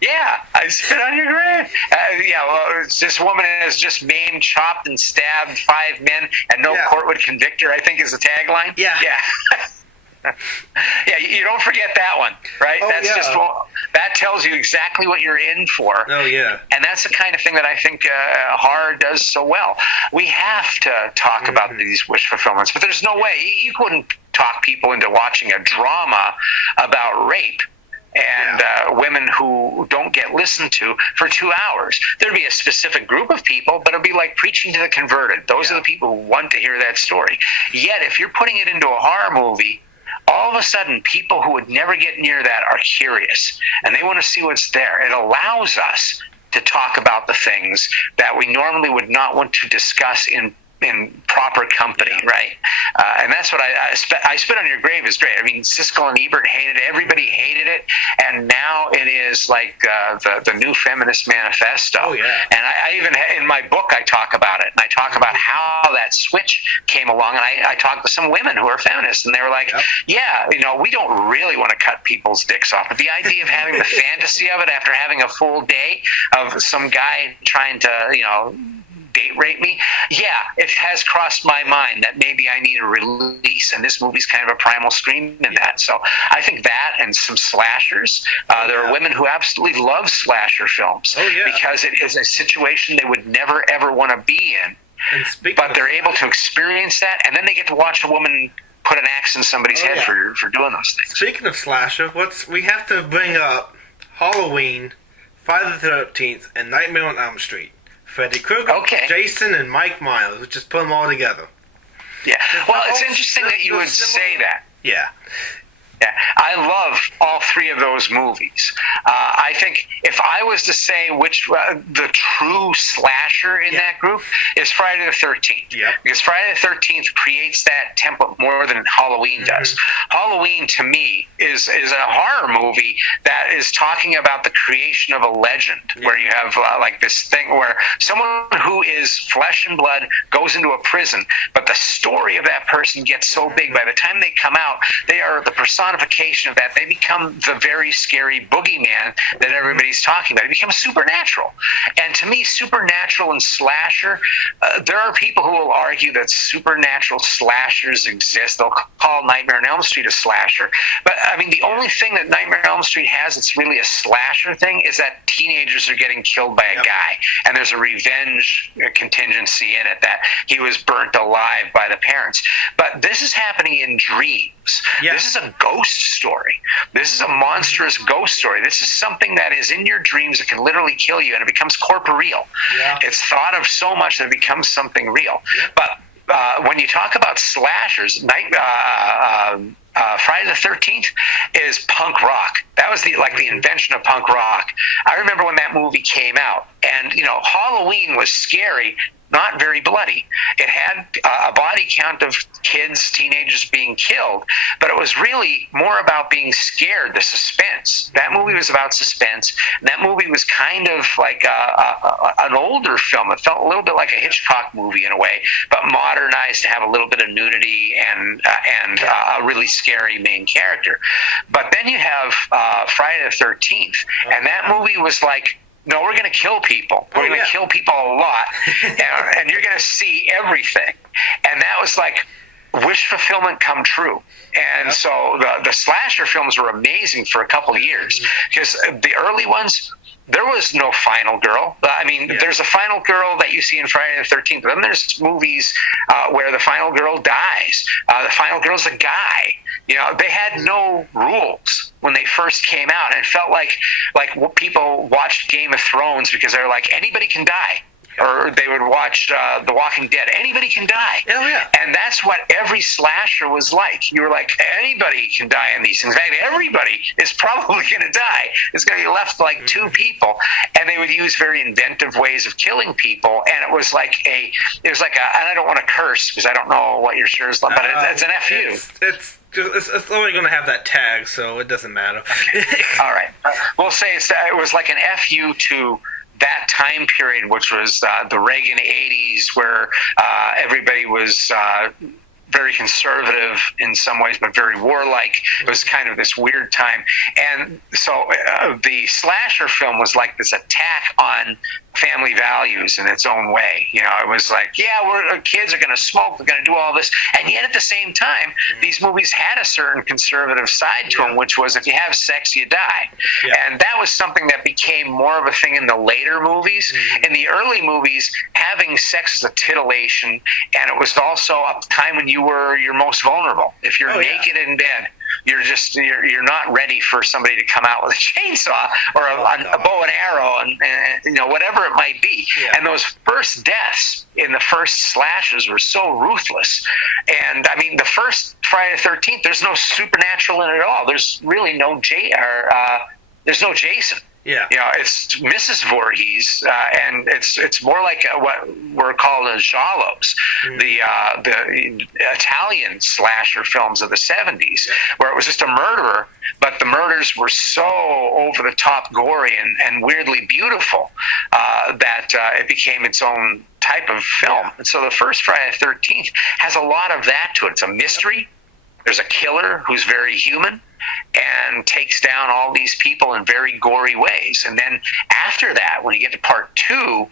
Yeah, I spit on your grave. This woman has just maimed, chopped, and stabbed 5 men, and no court would convict her, I think is the tagline. Yeah. You don't forget that one, right? That tells you exactly what you're in for. Oh, yeah. And that's the kind of thing that I think horror does so well. We have to talk about these wish fulfillments, but there's no way. You couldn't talk people into watching a drama about rape and women who don't get listened to for 2 hours. There'd be a specific group of people, but it'd be like preaching to the converted. Those are the people who want to hear that story. Yet, if you're putting it into a horror movie, all of a sudden, people who would never get near that are curious, and they want to see what's there. It allows us to talk about the things that we normally would not want to discuss in proper company, right? And that's what I Spit on Your Grave is great. I mean, Siskel and Ebert hated it. Everybody hated it. And now it is like the new feminist manifesto. Oh, yeah. And I even, in my book, I talk about it. And I talk about how that switch came along. And I talked to some women who are feminists. And they were like, we don't really want to cut people's dicks off. But the idea of having the fantasy of it after having a full day of some guy trying to, date rape me, yeah, it has crossed my mind that maybe I need a release, and this movie's kind of a primal scream in that. So I think that and some slashers. There are women who absolutely love slasher films because it is a situation they would never ever want to be in, but they're able to experience that, and then they get to watch a woman put an axe in somebody's head for doing those things. Speaking of slasher, we have to bring up Halloween, Friday the 13th, and Nightmare on Elm Street. Freddy Krueger, Jason, and Mike Myers. Just put them all together. Yeah. Well, it's interesting that you would say that. Yeah. Yeah, I love all three of those movies. I think if I was to say which the true slasher in that group is Friday the 13th. Yeah. Because Friday the 13th creates that template more than Halloween does. Halloween, to me, is a horror movie that is talking about the creation of a legend, where you have like this thing where someone who is flesh and blood goes into a prison, but the story of that person gets so big, by the time they come out, they are the personification of that. They become the very scary boogeyman that everybody's talking about. It becomes supernatural. And to me, supernatural and slasher, there are people who will argue that supernatural slashers exist. They'll call Nightmare on Elm Street a slasher. But, I mean, the only thing that Nightmare on Elm Street has that's really a slasher thing is that teenagers are getting killed by a guy. And there's a revenge contingency in it, that he was burnt alive by the parents. But this is happening in dreams. This is a ghost story. This is a monstrous ghost story. This is something that is in your dreams that can literally kill you, and it becomes corporeal. It's thought of so much that it becomes something real. But when you talk about slashers, Friday the 13th is punk rock. That was the invention of punk rock. I remember when that movie came out, and Halloween was scary, not very bloody. It had a body count of kids, teenagers being killed, but it was really more about being scared, the suspense. That movie was about suspense. And that movie was kind of like an older film. It felt a little bit like a Hitchcock movie in a way, but modernized to have a little bit of nudity and a really scary main character. But then you have Friday the 13th, and that movie was like, no, we're going to kill people. We're going to kill people a lot, and you're going to see everything. And that was like wish fulfillment come true. And so the slasher films were amazing for a couple of years, because the early ones, there was no final girl. I mean, there's a final girl that you see in Friday the 13th, but then there's movies where the final girl dies. The final girl's a guy. They had no rules when they first came out, and it felt like people watched Game of Thrones because they're like, anybody can die. Or they would watch The Walking Dead. Anybody can die. And that's what every slasher was like. You were like, anybody can die in these things. In fact, everybody is probably going to die. It's going to be left like two people. And they would use very inventive ways of killing people. And it was like and I don't want to curse because I don't know what your shirt is like, but it's an FU. It's only going to have that tag, so it doesn't matter. All right. We'll say it was like an FU to that time period, which was the Reagan 80s, where everybody was very conservative in some ways, but very warlike. It was kind of this weird time. And so the slasher film was like this attack on family values in its own way. It was like, kids are going to smoke, they're going to do all this. And yet at the same time, these movies had a certain conservative side to them, which was if you have sex, you die. And that was something that became more of a thing in the later movies. In the early movies, having sex was a titillation, and it was also a time when you were your most vulnerable. If you're naked in bed, you're not ready for somebody to come out with a chainsaw or a bow and arrow and whatever it might be. And those first deaths in the first slashes were so ruthless. And I mean, the first Friday the 13th, there's no supernatural in it at all. There's really no there's no Jason. It's Mrs. Voorhees, and it's more like what were called giallos, the Italian slasher films of the 70s, where it was just a murderer, but the murders were so over the top, gory, and weirdly beautiful that it became its own type of film. And so the first Friday the 13th has a lot of that to it. It's a mystery. there's a killer who's very human and takes down all these people in very gory ways. And then after that, when you get to part 2,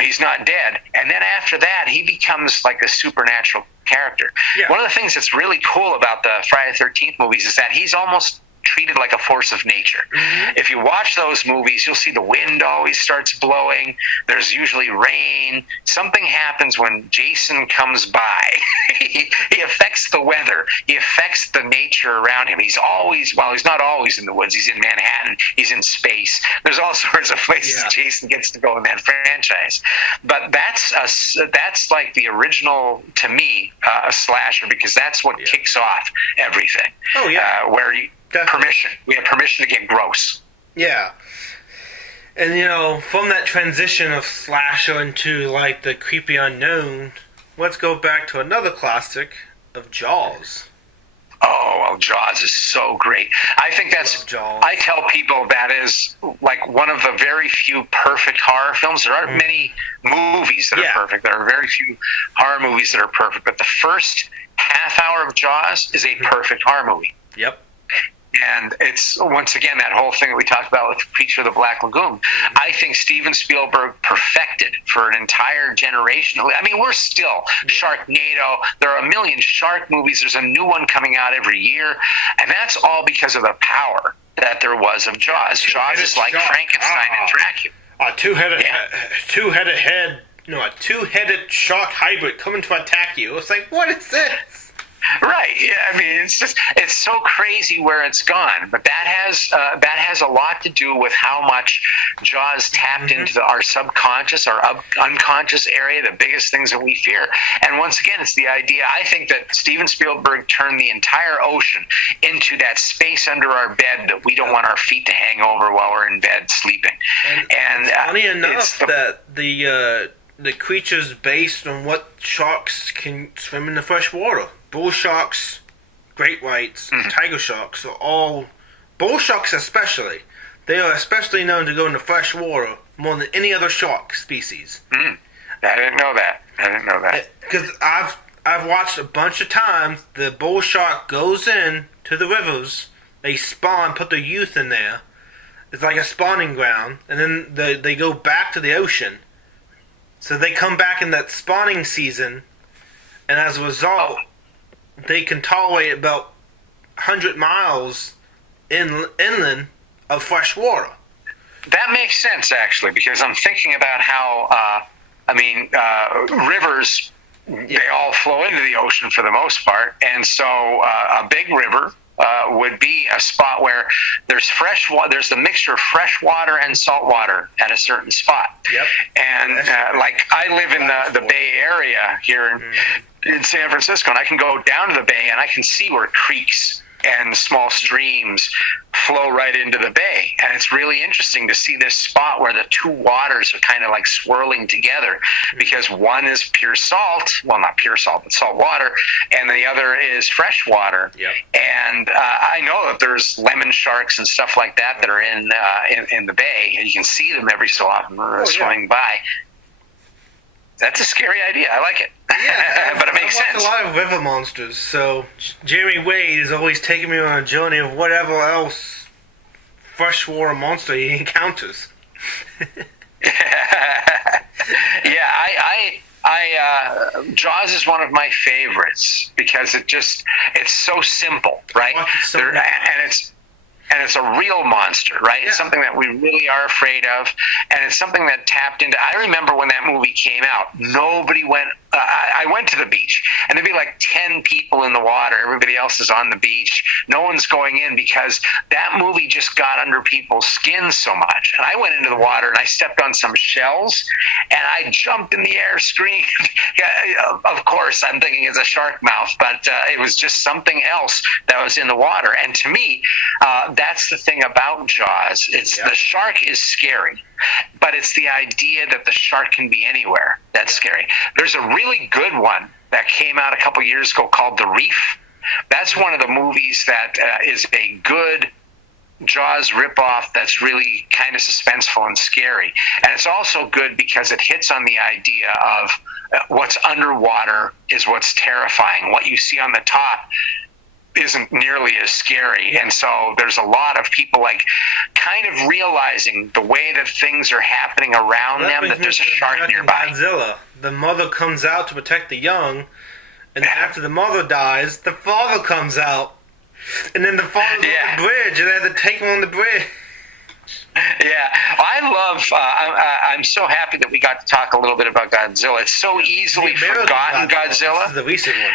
he's not dead. And then after that, he becomes like a supernatural character. Yeah. One of the things that's really cool about the Friday the 13th movies is that he's almost treated like a force of nature. Mm-hmm. If you watch those movies, you'll see the wind always starts blowing. There's usually rain. Something happens when Jason comes by. He affects the weather. He affects the nature around him. He's not always in the woods. He's in Manhattan. He's in space. There's all sorts of places Jason gets to go in that franchise. But that's like the original, to me, a slasher, because that's what kicks off everything. Oh, yeah. We have permission to get gross. Yeah. And, from that transition of slasher into, like, the creepy unknown, let's go back to another classic of Jaws. Oh, well, Jaws is so great. I think I tell people that is, like, one of the very few perfect horror films. There aren't many movies that are perfect. There are very few horror movies that are perfect. But the first half hour of Jaws is a perfect horror movie. Yep. And it's, once again, that whole thing that we talked about with Creature of the Black Lagoon. Mm-hmm. I think Steven Spielberg perfected for an entire generation. I mean, we're still Sharknado. There are a million shark movies. There's a new one coming out every year. And that's all because of the power that there was of Jaws. Jaws is like Frankenstein and Dracula. A two-headed shark hybrid coming to attack you. It's like, what is this? Right. Yeah. I mean, it's so crazy where it's gone. But that has a lot to do with how much Jaws tapped into our subconscious, our unconscious area, the biggest things that we fear. And once again, it's the idea. I think that Steven Spielberg turned the entire ocean into that space under our bed that we don't want our feet to hang over while we're in bed sleeping. And funny enough that the creature's based on what sharks can swim in the fresh water. Bull sharks, great whites, tiger sharks are all... Bull sharks especially. They are especially known to go into fresh water more than any other shark species. I didn't know that. Because I've watched a bunch of times, the bull shark goes in to the rivers, they spawn, put their youth in there. It's like a spawning ground, and then they go back to the ocean. So they come back in that spawning season, and as a result... they can tolerate about 100 miles inland of fresh water. That makes sense, actually, because I'm thinking about how, rivers, they all flow into the ocean for the most part, and so a big river would be a spot where there's fresh water. There's the mixture of fresh water and salt water at a certain spot. Yep. And like I live in the Bay Area here in San Francisco, and I can go down to the bay and I can see where creeks and small streams flow right into the bay. And it's really interesting to see this spot where the two waters are kind of like swirling together, because one is pure salt, well, not pure salt, but salt water, and the other is fresh water. Yep. And I know that there's lemon sharks and stuff like that that are in the bay, and you can see them every so often swimming by. That's a scary idea. I like it. Yeah, but it makes sense. A lot of river monsters, so Jeremy Wade is always taking me on a journey of whatever else freshwater monster he encounters. Jaws is one of my favorites because it's so simple, right? And it's a real monster, right? Yeah. It's something that we really are afraid of, and it's something that tapped into... I remember when that movie came out, nobody went... I went to the beach, and there'd be like 10 people in the water. Everybody else is on the beach. No one's going in because that movie just got under people's skin so much. And I went into the water, and I stepped on some shells, and I jumped in the air, screamed. Of course, I'm thinking it's a shark mouth, but it was just something else that was in the water. And to me, that's the thing about Jaws. The shark is scary, but it's the idea that the shark can be anywhere that's scary. There's a really good one that came out a couple years ago called The Reef. That's one of the movies that is a good Jaws ripoff that's really kind of suspenseful and scary. And it's also good because it hits on the idea of what's underwater is what's terrifying. What you see on the top isn't nearly as scary. And so there's a lot of people like kind of realizing the way that things are happening around them, that there's a shark nearby. Godzilla. The mother comes out to protect the young, and after the mother dies, the father comes out. And then the father's on the bridge, and they have to take him on the bridge. Yeah, I love. I'm so happy that we got to talk a little bit about Godzilla. It's so easily forgotten. Godzilla. This is the recent one.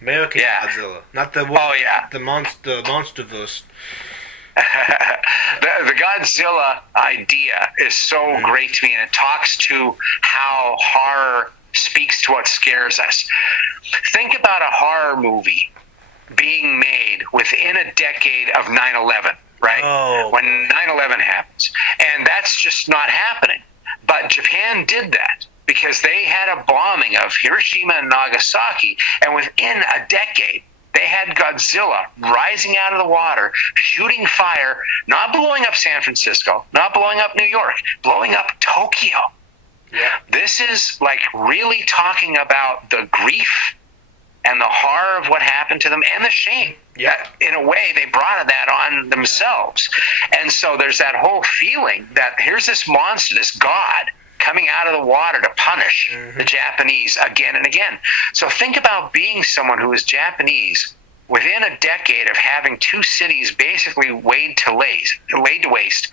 American Godzilla, not the one. Oh yeah, the MonsterVerse. the Godzilla idea is so great to me, and it talks to how horror speaks to what scares us. Think about a horror movie being made within a decade of 9/11. Right? Oh. When 9/11 happens. And that's just not happening. But Japan did that because they had a bombing of Hiroshima and Nagasaki, and within a decade, they had Godzilla rising out of the water, shooting fire, not blowing up San Francisco, not blowing up New York, blowing up Tokyo. Yeah. This is like really talking about the grief and the horror of what happened to them and the shame. Yeah, in a way, they brought that on themselves. And so there's that whole feeling that here's this monster, this god, coming out of the water to punish the Japanese again and again. So think about being someone who is Japanese within a decade of having two cities basically laid to waste,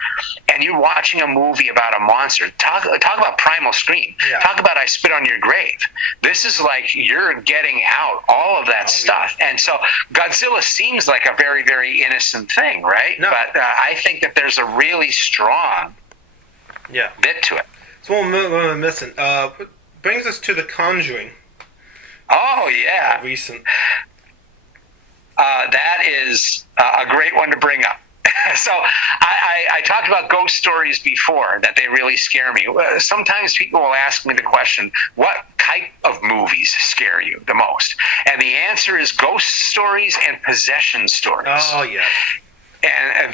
and you're watching a movie about a monster. Talk about primal scream. Yeah. Talk about I Spit on Your Grave. This is like you're getting out all of that stuff. Yeah. And so Godzilla seems like a very, very innocent thing, right? No. But I think that there's a really strong bit to it. So what we're missing. Brings us to The Conjuring. Oh, yeah. Recent. That is a great one to bring up. So I talked about ghost stories before, that they really scare me. Sometimes people will ask me the question, what type of movies scare you the most? And the answer is ghost stories and possession stories. Oh, yeah. And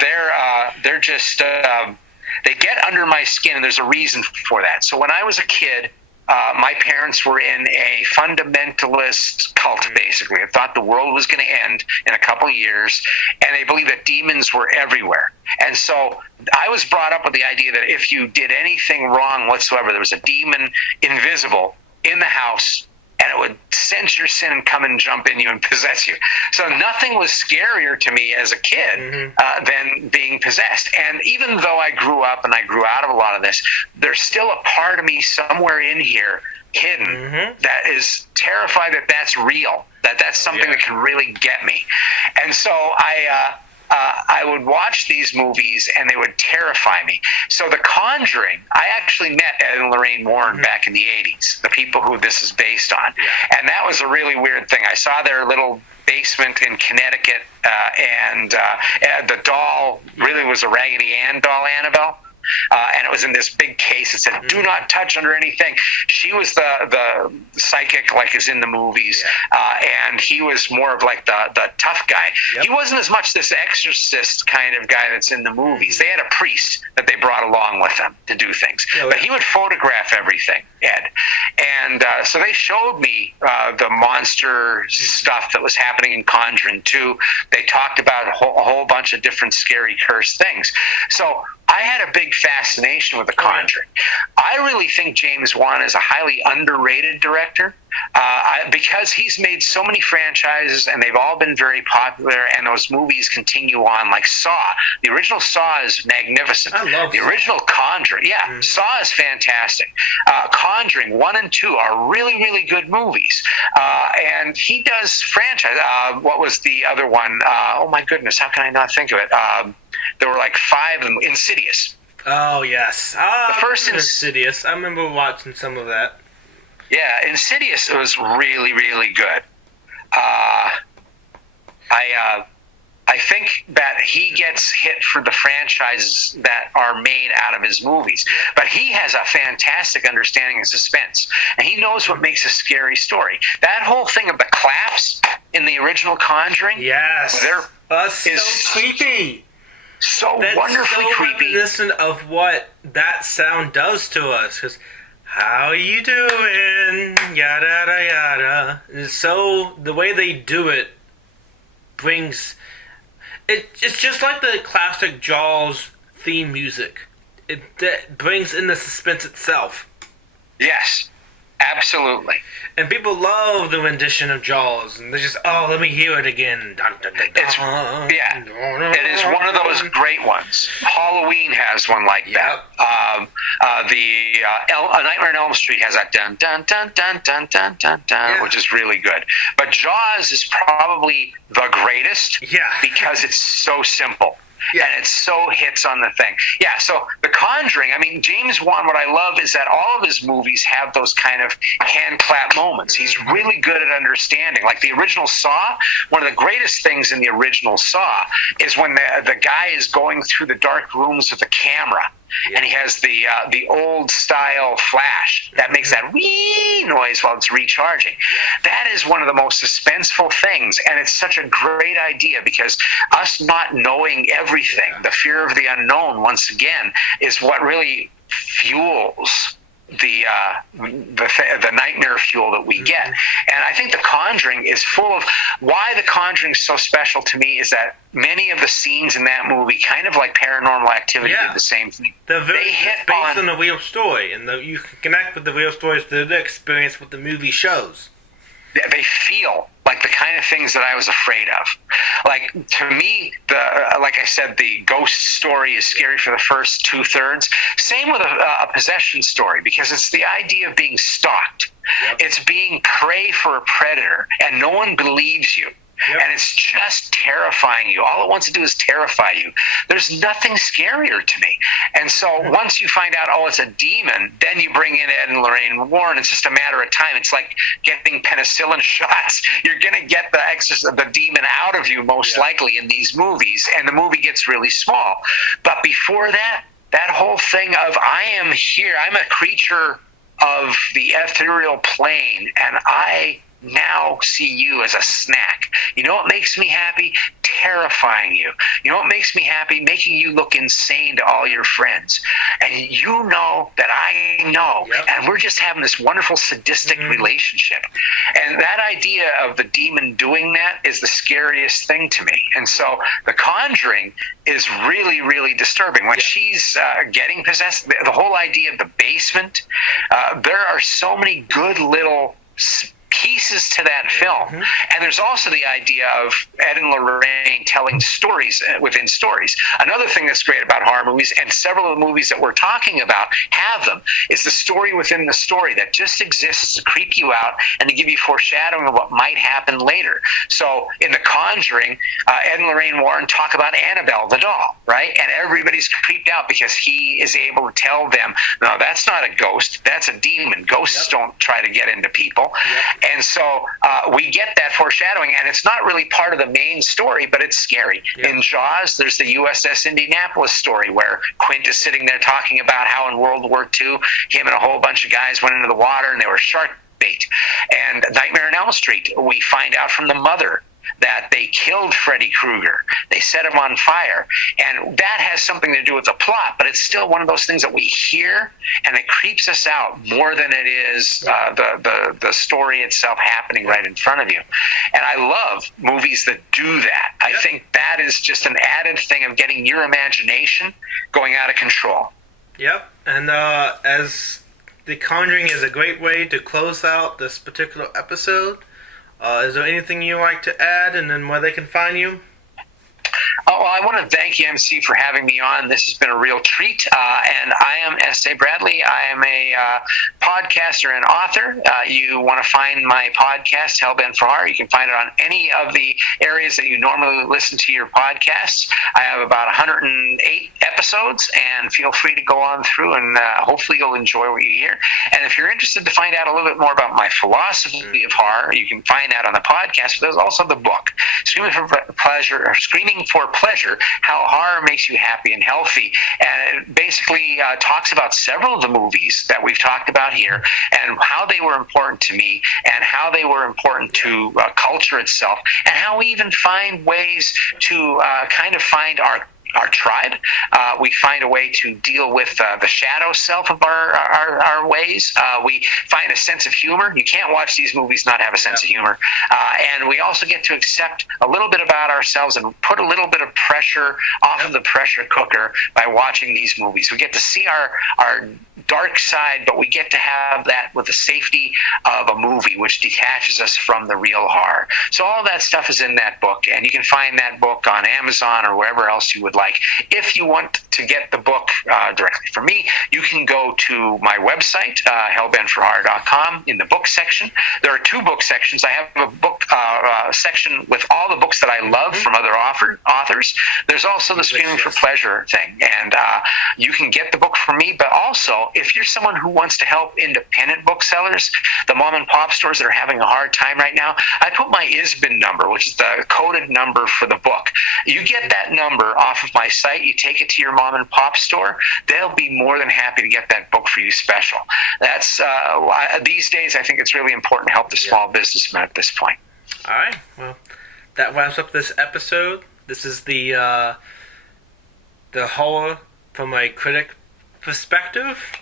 they're just, they get under my skin, and there's a reason for that. So when I was a kid, my parents were in a fundamentalist cult, basically. They thought the world was going to end in a couple of years, and they believed that demons were everywhere. And so I was brought up with the idea that if you did anything wrong whatsoever, there was a demon invisible in the house, and it would sense your sin and come and jump in you and possess you. So nothing was scarier to me as a kid than being possessed. And even though I grew up and I grew out of a lot of this, there's still a part of me somewhere in here hidden that is terrified that that's real, that that's something that can really get me. And so I would watch these movies, and they would terrify me. So The Conjuring, I actually met Ed and Lorraine Warren back in the 80s, the people who this is based on. And that was a really weird thing. I saw their little basement in Connecticut, and the doll really was a Raggedy Ann doll, Annabelle. And it was in this big case. It said, "Do not touch under anything." She was the psychic, like is in the movies, and he was more of like the tough guy. He wasn't as much this exorcist kind of guy that's in the movies. They had a priest that they brought along with them to do things, but he would photograph everything, Ed. And so they showed me the monster stuff that was happening in Conjuring 2. They talked about a whole bunch of different scary, cursed things. So I had a big fascination with The Conjuring. I really think James Wan is a highly underrated director because he's made so many franchises, and they've all been very popular, and those movies continue on, like Saw. The original Saw is magnificent. I love the original Conjuring. Saw is fantastic. Conjuring 1 and 2 are really, really good movies. And he does franchise. What was the other one? Oh, my goodness. How can I not think of it? There were like 5 of them. Insidious. Oh, yes. The first Insidious. I remember watching some of that. Yeah, Insidious was really, really good. I think that he gets hit for the franchises that are made out of his movies. But he has a fantastic understanding of suspense. And he knows what makes a scary story. That whole thing of the claps in the original Conjuring. Yes. Is so creepy. That's wonderfully creepy. Reminiscent of what that sound does to us. Because, how you doing? Yada, yada, yada. And so, the way they do it brings it's just like the classic Jaws theme music. That brings in the suspense itself. Yes, absolutely. And people love the rendition of Jaws, and they just, let me hear it again. Dun, dun, dun, dun. It is one of those great ones. Halloween has one like that. A Nightmare on Elm Street has that dun dun dun dun dun dun dun dun, which is really good. But Jaws is probably the greatest, because it's so simple. And it so hits on the thing. So The Conjuring, I mean, James Wan, what I love is that all of his movies have those kind of hand clap moments. He's really good at understanding. Like the original Saw, one of the greatest things in the original Saw is when the guy is going through the dark rooms with the camera. And he has the old style flash that makes that wee noise while it's recharging. That is one of the most suspenseful things, and it's such a great idea because us not knowing everything, the fear of the unknown, once again, is what really fuels the nightmare fuel that we get. And I think The Conjuring is full of why The Conjuring is so special to me is that many of the scenes in that movie, kind of like Paranormal Activity, did the same thing. They hit based on a real story, and you can connect with the real stories to the experience what the movie shows. They feel like the kind of things that I was afraid of. Like, to me, like I said, the ghost story is scary for the first 2/3. Same with a possession story, because it's the idea of being stalked. It's being prey for a predator, and no one believes you. And it's just terrifying you. All it wants to do is terrify you. There's nothing scarier to me. And so once you find out, it's a demon, then you bring in Ed and Lorraine Warren. It's just a matter of time. It's like getting penicillin shots. You're going to get the demon out of you most likely in these movies, and the movie gets really small. But before that whole thing of I am here, I'm a creature of the ethereal plane, and I now see you as a snack. You know what makes me happy? Terrifying you. You know what makes me happy? Making you look insane to all your friends. And you know that I know. And we're just having this wonderful sadistic relationship. And that idea of the demon doing that is the scariest thing to me. And so The Conjuring is really, really disturbing. When she's getting possessed, the whole idea of the basement, there are so many good little pieces to that film. And there's also the idea of Ed and Lorraine telling stories within stories. Another thing that's great about horror movies, and several of the movies that we're talking about have them, is the story within the story that just exists to creep you out and to give you foreshadowing of what might happen later. So in The Conjuring, Ed and Lorraine Warren talk about Annabelle the doll, right? And everybody's creeped out because he is able to tell them, no, that's not a ghost, that's a demon. Ghosts don't try to get into people. And so we get that foreshadowing, and it's not really part of the main story, but it's scary. In Jaws, there's the USS Indianapolis story where Quint is sitting there talking about how in World War II, him and a whole bunch of guys went into the water and they were shark bait. And Nightmare on Elm Street, we find out from the mother that they killed Freddy Krueger. They set him on fire. And that has something to do with the plot, but it's still one of those things that we hear, and it creeps us out more than it is the story itself happening right in front of you. And I love movies that do that. I think that is just an added thing of getting your imagination going out of control. And as The Conjuring is a great way to close out this particular episode. Is there anything you like to add, and then where they can find you? Well, I want to thank you, MC, for having me on. This has been a real treat. And I am S.A. Bradley. I am a podcaster and author. You want to find my podcast, Hellbent for Horror. You can find it on any of the areas that you normally listen to your podcasts. I have about 108 episodes, and feel free to go on through, and hopefully you'll enjoy what you hear. And if you're interested to find out a little bit more about my philosophy of horror, you can find that on the podcast. But there's also the book, Screaming for Pleasure, How Horror Makes You Happy and Healthy. And it basically talks about several of the movies that we've talked about here and how they were important to me and how they were important to culture itself, and how we even find ways to kind of find our our tribe. We find a way to deal with the shadow self of our ways. We find a sense of humor. You can't watch these movies not have a sense of humor. And we also get to accept a little bit about ourselves and put a little bit of pressure off of the pressure cooker by watching these movies. We get to see our dark side, but we get to have that with the safety of a movie, which detaches us from the real horror. So all that stuff is in that book, and you can find that book on Amazon or wherever else you would like. If you want to get the book directly from me, you can go to my website, hellbentforhorror.com, in the book section. There are 2 book sections. I have a book section with all the books that I love from other authors. There's also the Screaming for Pleasure thing, and you can get the book from me, but also if you're someone who wants to help independent booksellers, the mom and pop stores that are having a hard time right now, I put my ISBN number, which is the coded number for the book. You get that number off of my site, you take it to your mom and pop store, they'll be more than happy to get that book for you special. That's these days, I think it's really important to help the small businessman at this point. All right, well, that wraps up this episode. This is the horror from a critic perspective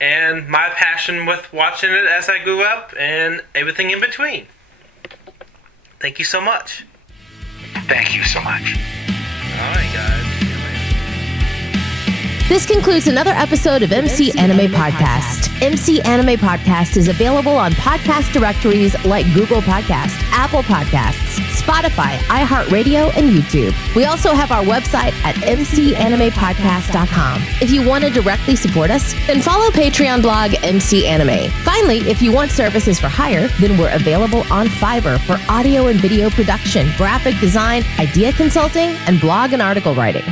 and my passion with watching it as I grew up and everything in between. Thank you so much. Thank you so much. All right, guys. This concludes another episode of MC Anime Podcast. MC Anime Podcast is available on podcast directories like Google Podcasts, Apple Podcasts, Spotify, iHeartRadio, and YouTube. We also have our website at mcanimepodcast.com. If you want to directly support us, then follow Patreon blog MC Anime. Finally, if you want services for hire, then we're available on Fiverr for audio and video production, graphic design, idea consulting, and blog and article writing.